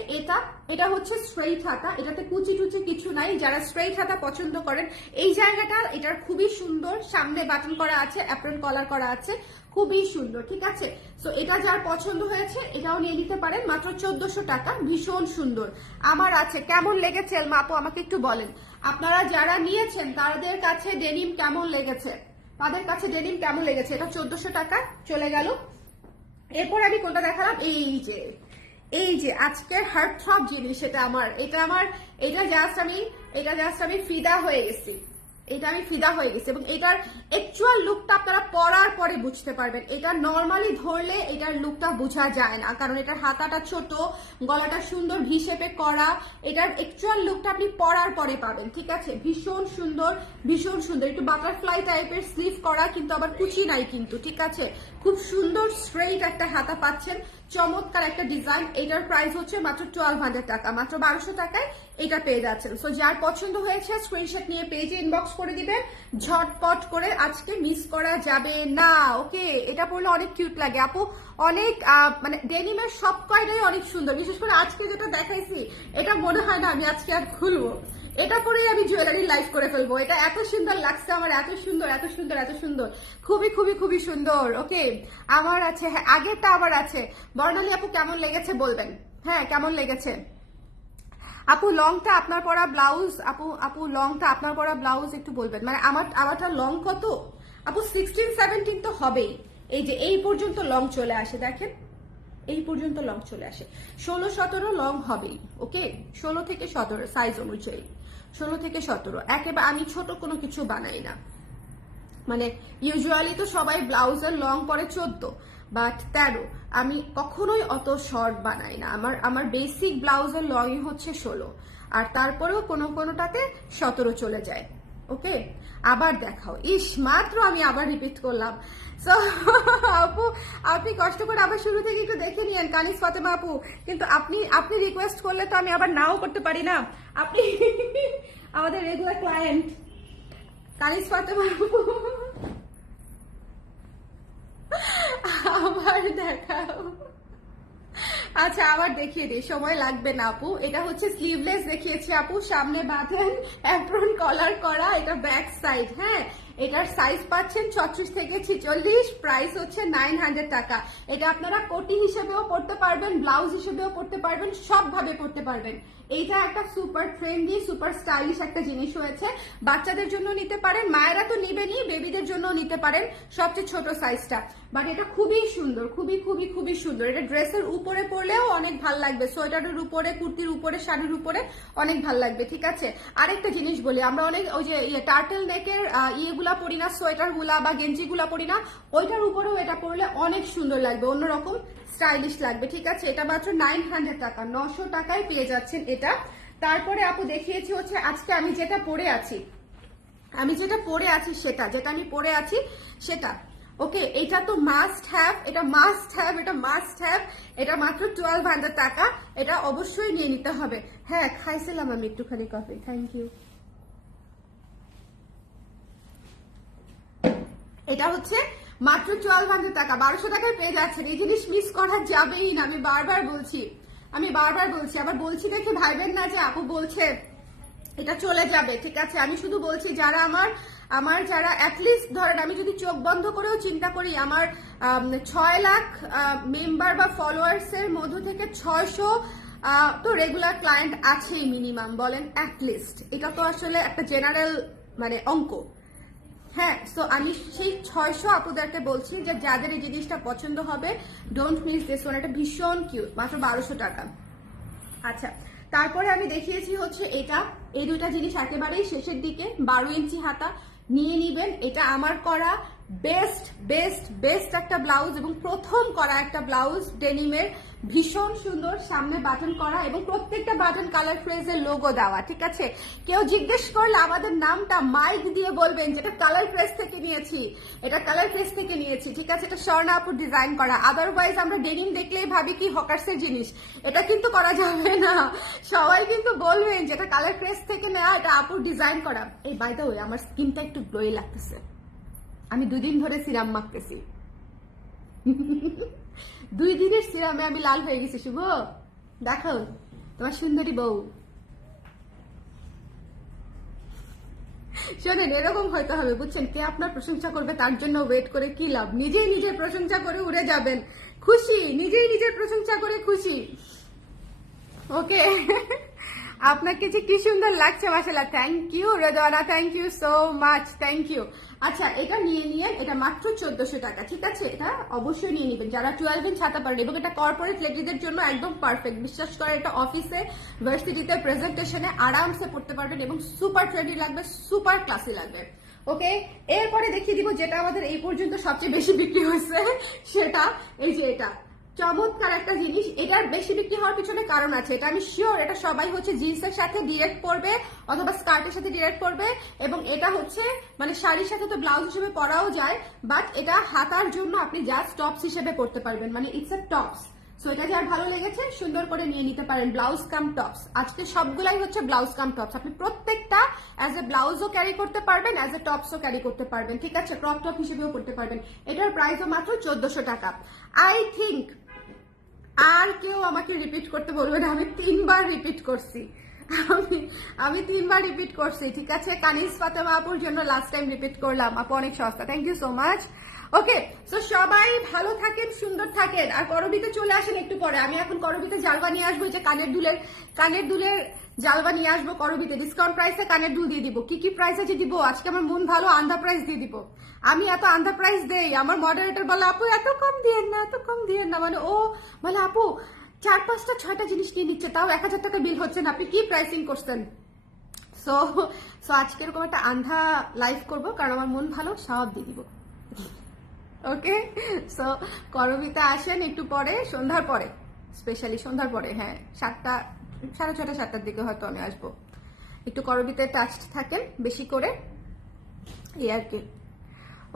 এটা হচ্ছে স্ট্রেইট হাতা, এটাতে কুচি টুচি কিছু নাই। যারা স্ট্রেইট হাতা পছন্দ করেন, এই জায়গাটা এটার খুবই সুন্দর, সামনে বাটন করা আছে, অ্যাপ্রন কলার করা আছে, খুবই সুন্দর, ঠিক আছে? সো এটা যার পছন্দ হয়েছে এটাও নিয়ে নিতে পারেন, মাত্র 1400 টাকা। ভীষণ সুন্দর আমার আছে। কেমন লেগেছে এলমা আপু আমাকে একটু বলেন, আপনারা যারা নিয়েছেন তাদের কাছে ডেনিম কেমন লেগেছে, তাদের কাছে ডেনিম কেমন লেগেছে? এটা 1400 টাকা চলে গেল। এরপর আমি কোনটা দেখালাম, এই যে আজকের হার্ট থ্রব জিনিস, এটা জাস্ট আমি ফিদা হয়ে গেছি, এটা আমি ফিদা হয়ে গেছি। এবং এটার অ্যাকচুয়াল লুকটা আপনারা পরার পরে বুঝতে পারবেন। এটা নর্মালি ধরলে এটার লুকটা বোঝা যায় না, কারণ এটার হাতাটা ছোট, গলাটা সুন্দর ভি শেপে করা। এটার অ্যাকচুয়াল লুকটা আপনি পরার পরে পাবেন, ঠিক আছে? ভীষণ সুন্দর, ভীষণ সুন্দর। একটু বাটারফ্লাই টাইপের স্লিভ করা, কিন্তু আবার কুচি নাই কিন্তু, ঠিক আছে? খুব সুন্দর স্ট্রেইট একটা হাতা পাচ্ছেন, চমৎকার একটা ডিজাইন। এটার প্রাইস হচ্ছে মাত্র 1200 টাকা, মাত্র 1200 টাকায় এটা পেয়ে যাচ্ছেন। সো যার পছন্দ হয়েছে স্ক্রিনশট নিয়ে পেজে ইনবক্স করে দিবেন ঝটপট করে, আজকে মিস করা যাবে না। ওকে, এটা পরলে অনেক কিউট লাগে আপু, অনেক মানে ডেনিমের সব কয়টাই অনেক সুন্দর। বিশেষ করে আজকে যেটা দেখাইছি, এটা মনে হয় না আমি আজকে আর খুলবো। এটা পরেই আমি জুয়েলারি লাইভ করে ফেলবো। এটা এত সুন্দর লাগছে আমার, এত সুন্দর এত সুন্দর এত সুন্দর, খুবই খুবই খুবই সুন্দর। ওকে, আমার আছে, হ্যাঁ আগেরটা আবার আছে। বর্ণালী আপু কেমন লেগেছে বলবেন, হ্যাঁ কেমন লেগেছে আপু? লংটা আপনার পরা ব্লাউজ, আপু লংটা আপনার পরা ব্লাউজ একটু বলবেন, মানে আমারটা লং কত আপু? 16-17 তো হবেই। এই যে এই পর্যন্ত লং চলে আসে, দেখেন এই পর্যন্ত লং চলে আসে। 16-17 লং হবেই। ওকে, 16 থেকে 17 সাইজ অনুযায়ী, 16 থেকে 17। একেবারে আমি ছোট কোনো কিছু বানাই না, মানে ইউজুয়ালি তো সবাই ব্লাউজের লং পরে 14 বাট 13, আমি কখনোই অত শর্ট বানাই না। আমার বেসিক ব্লাউজের লংই হচ্ছে 16, আর তারপরেও কোনো কোনোটাতে 17 চলে যায়। ওকে, আবার দেখাও। ইস, মাত্র আমি আবার রিপিট করলাম। সো আপু আপনি কষ্ট করে আবার শুরু থেকে একটু দেখে নিয়েন কানিজ ফাতেমা আপু, কিন্তু আপনি রিকোয়েস্ট করলে তো আমি আবার নাও করতে পারি না। আপনি আমাদের রেগুলার ক্লায়েন্ট কানিজ ফাতেমা আপু, আবার দেখাও। আচ্ছা আবার দেখিয়ে দিই, সময় লাগবে না আপু। এটা হচ্ছে স্লিভলেস দেখিয়েছি আপু, সামনে বাটন, অ্যাপ্রন কলার করা, এটা ব্যাক সাইড। হ্যাঁ, এটার সাইজ পাচ্ছেন 36 থেকে 46, প্রাইস হচ্ছে 900 টাকা। এটা আপনারা কোটি হিসেবেও পড়তে পারবেন, ব্লাউজ হিসেবেও পড়তে পারবেন, সব ভাবে পড়তে পারবেন। এইটা একটা সুপার ট্রেন্ডি সুপার স্টাইলিশ একটা জিনিস হয়েছে। বাচ্চাদের জন্য নিতে পারেন, মায়েরা তো নিবেনই, বেবিদের জন্য নিতে পারেন সবচেয়ে ছোট সাইজটা। বাট এটা খুবই সুন্দর, খুবই খুবই খুবই সুন্দর। এটা ড্রেসের উপরে পরলেও অনেক ভাল লাগবে, সোয়েটারের উপরে, কুর্তির উপরে, শাড়ির উপরে অনেক ভাল লাগবে। ঠিক আছে, আরেকটা জিনিস বলি, আমরা অনেক ওই যে টার্টেল নেকের ইয়েগুলা পরি না, সোয়েটার গুলা বা গেঞ্জি গুলা পরি না, ওইটার উপরেও এটা পরলে অনেক সুন্দর লাগবে, অন্যরকম স্টাইলিশ লাগবে। ঠিক আছে, এটা মাত্র 900 টাকা, 900 টাকায় পেয়ে যাচ্ছেন এটা। তারপরে আপু দেখিয়েছি হচ্ছে আজকে আমি যেটা পরে আছি, সেটা। ওকে, এটা তো মাস্ট হ্যাভ, এটা মাস্ট হ্যাভ। এটা মাত্র 1200 টাকা, এটা অবশ্যই নিয়ে নিতে হবে। হ্যাঁ খাইছিলাম আমি একটুখানি কফি, থ্যাংক ইউ। এটা হচ্ছে মাত্র 1200 টাকা, 1200 টাকায় পেয়ে যাচ্ছেন। এই জিনিস মিস করা যাবেই না, আমি বারবার বলছি। আবার বলছি দেখে ভাইবেন না যে আপু বলছে এটা চলে যাবে। ঠিক আছে, আমি শুধু বলছি যারা আমার যারা অ্যাটলিস্ট ধরেন, আমি যদি চোখ বন্ধ করেও চিন্তা করি, আমার 6 লাখ মেম্বার বা ফলোয়ার্স এর মধ্য থেকে 600 তো রেগুলার ক্লায়েন্ট আছেই মিনিমাম, বলেন অ্যাটলিস্ট। এটা তো আসলে একটা জেনারেল মানে অঙ্ক। হ্যাঁ, সো আমি সেই 600 আপুদেরকে বলছি যে যাদের এই জিনিসটা পছন্দ হবে, ডোন্ট মিস দিস ওয়ান। এটা ভীষণ কিউট, মাত্র 1200 টাকা। আচ্ছা, তারপরে আমি দেখিয়েছি হচ্ছে এটা, এই দুইটা জিনিস একেবারেই শেষের দিকে, 12 ইঞ্চি হাতা নিয়ে নিবেন। এটা আমার করা বেস্ট একটা ব্লাউজ, এবং প্রথম করা একটা ব্লাউজ ডেনিমের, ভীষণ সুন্দর, সামনে বাটন করা এবং প্রত্যেকটা বাটন কালার ফ্রেজের লোগো দেওয়া। ঠিক আছে, কেউ জিজ্ঞেস করলে আমাদের নামটা মাইক দিয়ে বলবেন যেটা কালার ফ্রেজ থেকে নিয়েছি, ঠিক আছে। এটা স্বর্ণা আপুর ডিজাইন করা, আদারওয়াইজ আমরা ডেনিম দেখলেই ভাবি কি হকার্সের জিনিস, এটা কিন্তু করা যাবে না। সবাই কিন্তু বলবেন যেটা কালার ফ্রেজ থেকে নেওয়া, এটা আপুর ডিজাইন করা। এই বাই দ্য ওয়ে, আমার স্কিনটা একটু গ্লোই লাগতেছে, আমি 2 দিন ধরে সিরাম মাখতেছি। 2 দিনের সিরামে আমি লাল হয়ে গেছি। শুভ, দেখো তোমার সুন্দরী বউ। শোনেন, এরকম হয়তো হবে, বুঝছেন, কে আপনার প্রশংসা করবে তার জন্য ওয়েট করে কি লাভ, নিজেই নিজের প্রশংসা করে উড়ে যাবেন খুশি, নিজেই নিজের প্রশংসা করে খুশি। ওকে, আপনাকে যে কি সুন্দর লাগছে মাশাআল্লাহ, thank you Redwana, thank you so much, thank you. আচ্ছা, এটা নিয়ে এটা মাত্র 1400 টাকা। ঠিক আছে, এটা অবশ্যই নিয়ে নেবেন যারা 12 ইঞ্চ ছাতা পারেন, এবং এটা কর্পোরেট লেডিদের জন্য একদম পারফেক্ট। বিশ্বাস করে, এটা অফিসে, ভার্সিটিতে, প্রেজেন্টেশনে আরামসে পড়তে পারবেন এবং সুপার ট্রেন্ডি লাগবে, সুপার ক্লাসি লাগবে। ওকে, এরপরে দেখিয়ে দিব যেটা আমাদের এই পর্যন্ত সবচেয়ে বেশি বিক্রি হয়েছে, সেটা এই যে এটা চমৎকার একটা জিনিস। এটার বেশি বিক্রি হওয়ার পিছনে কারণ আছে, এটা আমি শিওর। এটা সবাই হচ্ছে জিন্সের সাথে ডিরেক্ট পরবে অথবা স্কার্টের সাথে ডিরেক্ট পরবে, এবং এটা হচ্ছে মানে শাড়ির সাথে তো ব্লাউজ হিসেবে পরাও যায়, বাট এটা হাতার জন্য আপনি জাস্ট টপস হিসেবে পরতে পারবেন, মানে ইটস এ টপস। সো এটা যার ভালো লেগেছে সুন্দর করে নিয়ে নিতে পারেন, ব্লাউজ কাম টপস। আজকে সবগুলাই হচ্ছে ব্লাউজ কাম টপস, আপনি প্রত্যেকটা অ্যাজ এ ব্লাউজও ক্যারি করতে পারবেন, অ্যাজ এ টপসও ক্যারি করতে পারবেন। ঠিক আছে, ক্রপ টপ হিসেবেও করতে পারবেন। এটার প্রাইসও মাত্র 1400 টাকা। আই থিঙ্ক আর কেউ আমাকে রিপিট করতে বলবে না, আমি 3 বার রিপিট করছি। আমি 3বার রিপিট করছি, ঠিক আছে? কানিজ ফাতেমা আপুর জন্য লাস্ট টাইম রিপিট করলাম। আপু অনেক সস্তা, thank you so much. Okay, so সবাই ভালো থাকেন, সুন্দর থাকেন, আর করবিতে চলে আসেন একটু পরে। আমি এখন করবিতে জালবা নিয়ে আসবো, যে কানের দুলের জালবা নিয়ে আসবো করবিতে। ডিসকাউন্ট প্রাইসে কানের দুল দিয়ে দিব। কি কি প্রাইসে যে দিব, আজকে আমার মন ভালো, আন্ধা প্রাইস দিয়ে দিব। আমি এত আন্ধা প্রাইস দেই, আমার মডারেটর বলে আপু এত কম দিয়েন না, এত কম দিয়েন না। মানে ও বলে আপু 4, 5টা 6টা জিনিস নিয়ে নিচ্ছে, তাও 1000 টাকা বিল হচ্ছে না, আপনি কি প্রাইসিং করছেন? সো আজকে এরকম একটা আন্ধা লাইভ করবো, কারণ আমার মন ভালো, সব দিয়ে দিব। ওকে, সো করবিতে আসেন একটু পরে, সন্ধ্যার পরে, স্পেশালি সন্ধ্যার পরে। হ্যাঁ, 7টা 6:30 7টার দিকে হয়তো আমি আসবো। একটু করবিতে টাচড থাকেন বেশি করে, এই আর কি।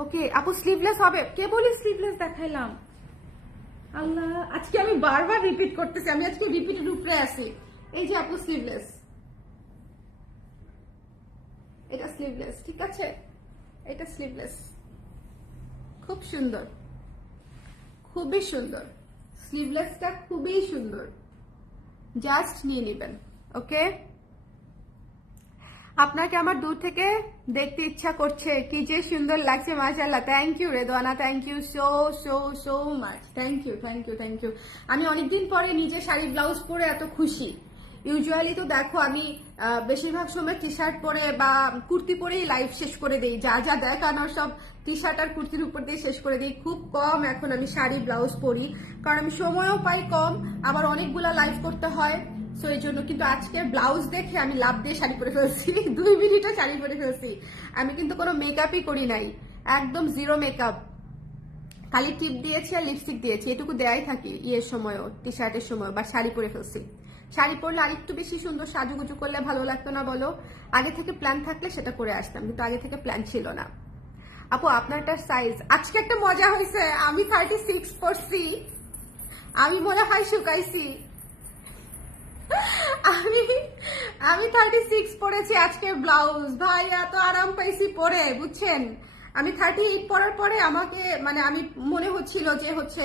ওকে আপু, স্লিভলেস হবে? কে বলি স্লিভলেস দেখাইলাম? আল্লাহ, আজকে আমি বারবার রিপিট করতেছি, আমি আজকে রিপিটেড উপরে আছি। এই যে আপু স্লিভলেস, এটা স্লিভলেস, ঠিক আছে? এটা স্লিভলেস, খুব সুন্দর, খুবই সুন্দর। স্লিভলেসটা খুবই সুন্দর, জাস্ট নিয়ে নেবেন। ওকে, আপনাকে আমার দূর থেকে দেখতে ইচ্ছা করছে, কি যে সুন্দর লাগছে, মাশাআল্লাহ। Thank you Redwana, thank you so so so much, thank you thank you thank you. আমি অনেকদিন পরে নিজে শাড়ি ব্লাউজ পরে এত খুশি। ইউজুয়ালি তো দেখো আমি বেশিরভাগ সময় টি শার্ট পরে বা কুর্তি পরেই লাইভ শেষ করে দিই, যা যা দেখানোর সব টি শার্ট আর কুর্তির উপর দিয়ে শেষ করে দিই। খুব কম এখন আমি শাড়ি ব্লাউজ পরি, কারণ আমি সময়ও পাই কম, আবার অনেকগুলা লাইভ করতে হয়, সো এই জন্য। কিন্তু আজকে ব্লাউজ দেখে আমি লাভ দিয়ে শাড়ি পরে ফেলছি, 2 মিনিটে শাড়ি পরে ফেলছি। আমি কিন্তু কোনো মেকআপই করি নাই, একদম জিরো মেকআপ, খালি টিপ দিয়েছি আর লিপস্টিক দিয়েছি, এটুকু দেয়াই থাকি ইয়ের সময়ও, টি শার্টের সময়, বা শাড়ি পরে ফেলছি। শাড়ি পরলে আরেকটু বেশি সুন্দর সাজুগুজু করলে ভালো লাগতো না বলো? আগে থেকে প্ল্যান থাকলে সেটা করে আসতাম, কিন্তু আগে থেকে প্ল্যান ছিল না। আপু আপনারটার সাইজ, আজকে একটা মজা হয়েছে, আমি 36 পরছি, আমি মনে হয় শুকাইছি। আমি 36 পরেছি আজকে ব্লাউজ, ভাই এত আরাম পাইছি পরে, বুঝছেন? আমি 38 পরার পরে আমাকে মানে আমি মনে হচ্ছিল যে হচ্ছে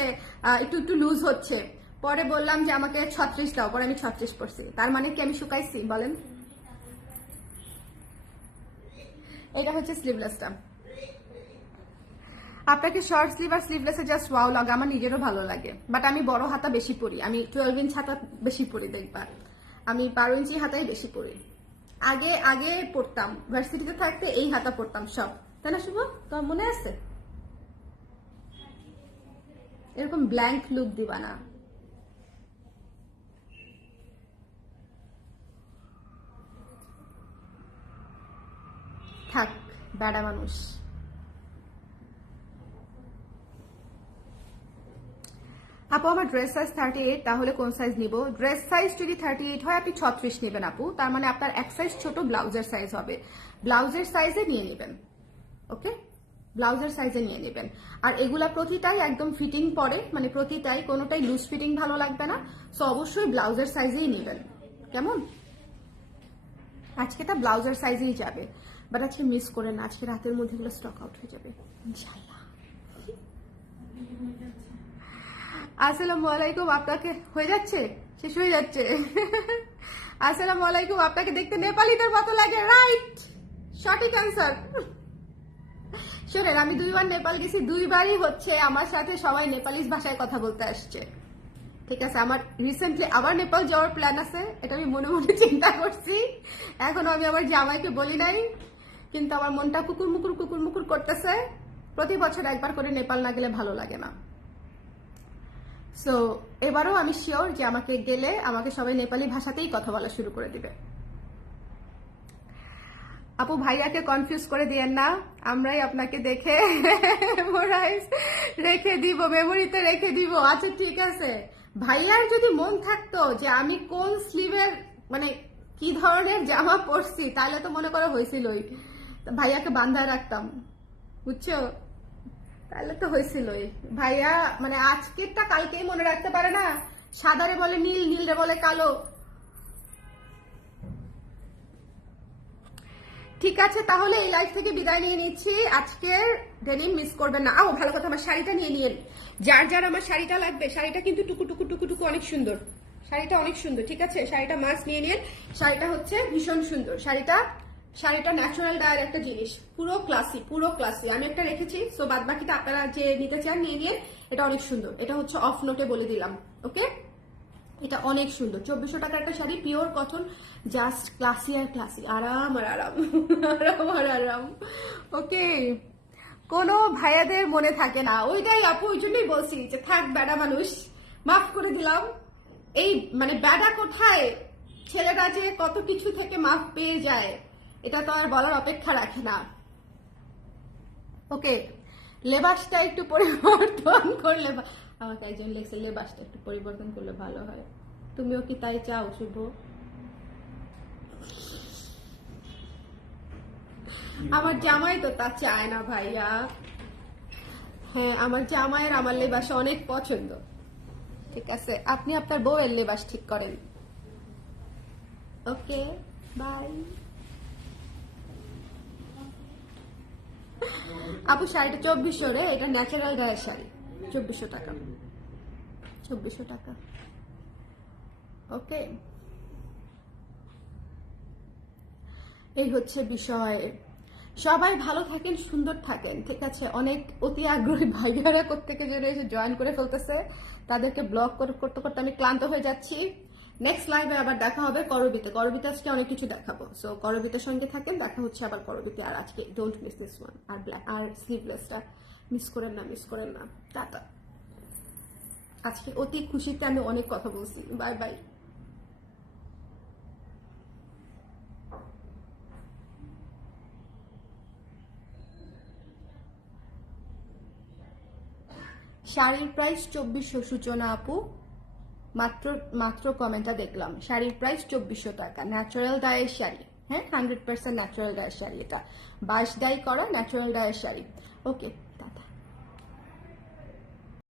একটু একটু লুজ হচ্ছে, পরে বললাম যে আমাকে 36 দাও, পরে আমি 36 পরছি। তার মানে কি আমি শুকাইছি বলেন? এটা হচ্ছে স্লিভলেসটা। আপনাকে শর্ট স্লিভ আর স্লিভলেসে জাস্ট ওয়াও লাগে, আমার নিজেরও ভালো লাগে, বাট আমি বড় হাতা বেশি পরি, আমি 12 ইঞ্চ হাতা বেশি পরি, দেখবা আমি 12 ইঞ্চি হাতাই বেশি পরি। আগে পড়তাম, ভার্সিটিতে থাকতে এই হাতা পড়তাম সব, তাই না শুভ? তোমার মনে আছে? এরকম ব্ল্যাঙ্ক লুক দিবা না। থাক, বেড়া মানুষ। আপু আমার ড্রেস সাইজ 38, তাহলে কোন সাইজ নিব? ড্রেস সাইজ যদি 38 হয় আপনি 36 নেবেন আপু, তার মানে আপনার এক সাইজ ছোট ব্লাউজের সাইজ হবে, ব্লাউজের সাইজে নিয়ে নেবেন। ওকে, ব্লাউজের সাইজে নিয়ে নেবেন। আর এগুলা প্রতিটাই একদম ফিটিং পরে, মানে প্রতিটাই, কোনোটাই লুজ ফিটিং ভালো লাগবে না, সো অবশ্যই ব্লাউজের সাইজেই নেবেন, কেমন? আজকে তা ব্লাউজের সাইজেই যাবে, বাট আজকে মিস করে না, আজকে রাতের মধ্যে এগুলো স্টক আউট হয়ে যাবে ইনশাআল্লাহ। আসসালামু আলাইকুম, আপনাকে হয়ে যাচ্ছে, শেষ হয়ে যাচ্ছে। আসসালামু আলাইকুম, আপনাকে দেখতে নেপালিদের মতো লাগে, রাইট, সঠিক অ্যান্সার। শোনেন, আমি 2বার নেপাল গেছি, 2বারই হচ্ছে আমার সাথে সবাই নেপালিজ ভাষায় কথা বলতে আসছে, ঠিক আছে? আমার রিসেন্টলি আবার নেপাল যাওয়ার প্ল্যান আছে, এটা আমি মনে মনে চিন্তা করছি, এখনো আমি আমার জামাইকে বলি নাই, কিন্তু আমার মনটা কুকুর মুকুর করতেছে। প্রতি বছর একবার করে নেপাল না গেলে ভালো লাগে না, সো এবারও আমি শিওর যে আমাকে গেলে আমাকে সবাই নেপালি ভাষাতেই কথা বলা শুরু করে দিবে। আপু ভাইয়াকে কনফিউজ করে দিয়েন না, আমরাই আপনাকে দেখে রেখে দিব, মেমোরিতে রেখে দিব। আচ্ছা ঠিক আছে, ভাইয়ার যদি মন থাকতো যে আমি কোন স্লিভের মানে কি ধরনের জামা পরছি, তাহলে তো মনে করা হয়েছিলই, ভাইয়াকে বান্ধা রাখতাম, বুঝছো? তাহলে তো হয়েছিলই। ভাইয়া মানে আজকেরটা কালকেই মনে রাখতে পারে না, সাদারে বলে নীল, নীলরে বলে কালো। ঠিক আছে, তাহলে এই লাইফ থেকে বিদায় নিয়ে নিচ্ছি, আজকের ডেনিম মিস করবেন না। ভালো কথা, আমার শাড়িটা নিয়ে নিন, যার যার আমার শাড়িটা লাগবে, শাড়িটা কিন্তু টুকু টুকু অনেক সুন্দর, শাড়িটা অনেক সুন্দর, ঠিক আছে? শাড়িটা মাস্ট নিয়ে নিন। শাড়িটা হচ্ছে ভীষণ সুন্দর। শাড়িটা ন্যাচারাল ডায়ের একটা জিনিস, পুরো ক্লাসি। আমি একটা রেখেছি, সো বাদ বাকিটা আপনারা যে নিতে চান নিয়ে নিন। এটা অনেক সুন্দর, এটা হচ্ছে অফ নোটে বলে দিলাম, ওকে? এটা অনেক সুন্দর, 2400 টাকার একটা sari, pure cotton, just classy আর ক্লাসি, আরাম আর আরাম আরাম আর আরাম, ওকে? কোনো ভাইয়াদের মনে থাকে না, ওইটাই আপু, ওই জন্যই বলছি যে থাক বেড়া মানুষ, মাফ করে দিলাম। এই মানে বেড়া কোথায়, ছেলেরা যে কত কিছু থেকে মাফ পেয়ে যায় এটা তো আর বলার অপেক্ষা রাখে না, ওকে? লেবাসটা একটু পরিবর্তন করলে আমাকে একজন লেগছে, লেবাসটা একটু পরিবর্তন করলে ভালো হয়। তুমিও কি তাই চাও শুভ? আমার জামাই তো তা চায় না ভাইয়া। হ্যাঁ, আমার জামাইয়ের আমার লেবাস অনেক পছন্দ, ঠিক আছে? আপনি আপনার বউয়ের লেবাস ঠিক করেন, ওকে? বাই। আপু শাড়িটা 2400 রে, এটা ন্যাচারাল গায়ের শাড়ি, 2400 টাকা, 2400 টাকা, ওকে? এই হচ্ছে বিষয়। সবাই ভালো থাকেন, সুন্দর থাকেন, ঠিক আছে? অনেক অতি আগ্রহী ভাইয়ারা কোত্থেকে যেন এসে জয়েন করে ফেলতেছে, তাদেরকে ব্লক করতে করতে আমি ক্লান্ত হয়ে যাচ্ছি। নেক্সট লাইভে আবার দেখা হবে করবিতে আজকে অনেক কিছু দেখাবো, সো করবিতের সঙ্গে থাকেন, দেখা হচ্ছে আবার করবিতে। আর আজকে ডোন্ট মিস দিস ওয়ান, আর স্লিভলেসটা মিস করেন না। টাটা। আজকে অতি খুশিতে আমি অনেক কথা বলছি। Bye bye. শাড়ির প্রাইস 2400 সূচনা আপু, মাত্র কমেন্টটা দেখলাম। শাড়ির প্রাইস 2400 টাকা, ন্যাচারাল ডায়ের শাড়ি, হ্যাঁ 100% ন্যাচারাল ডায়ের শাড়ি, এটা 22 ডাই করা ন্যাচারাল ডায়ের শাড়ি, ওকে?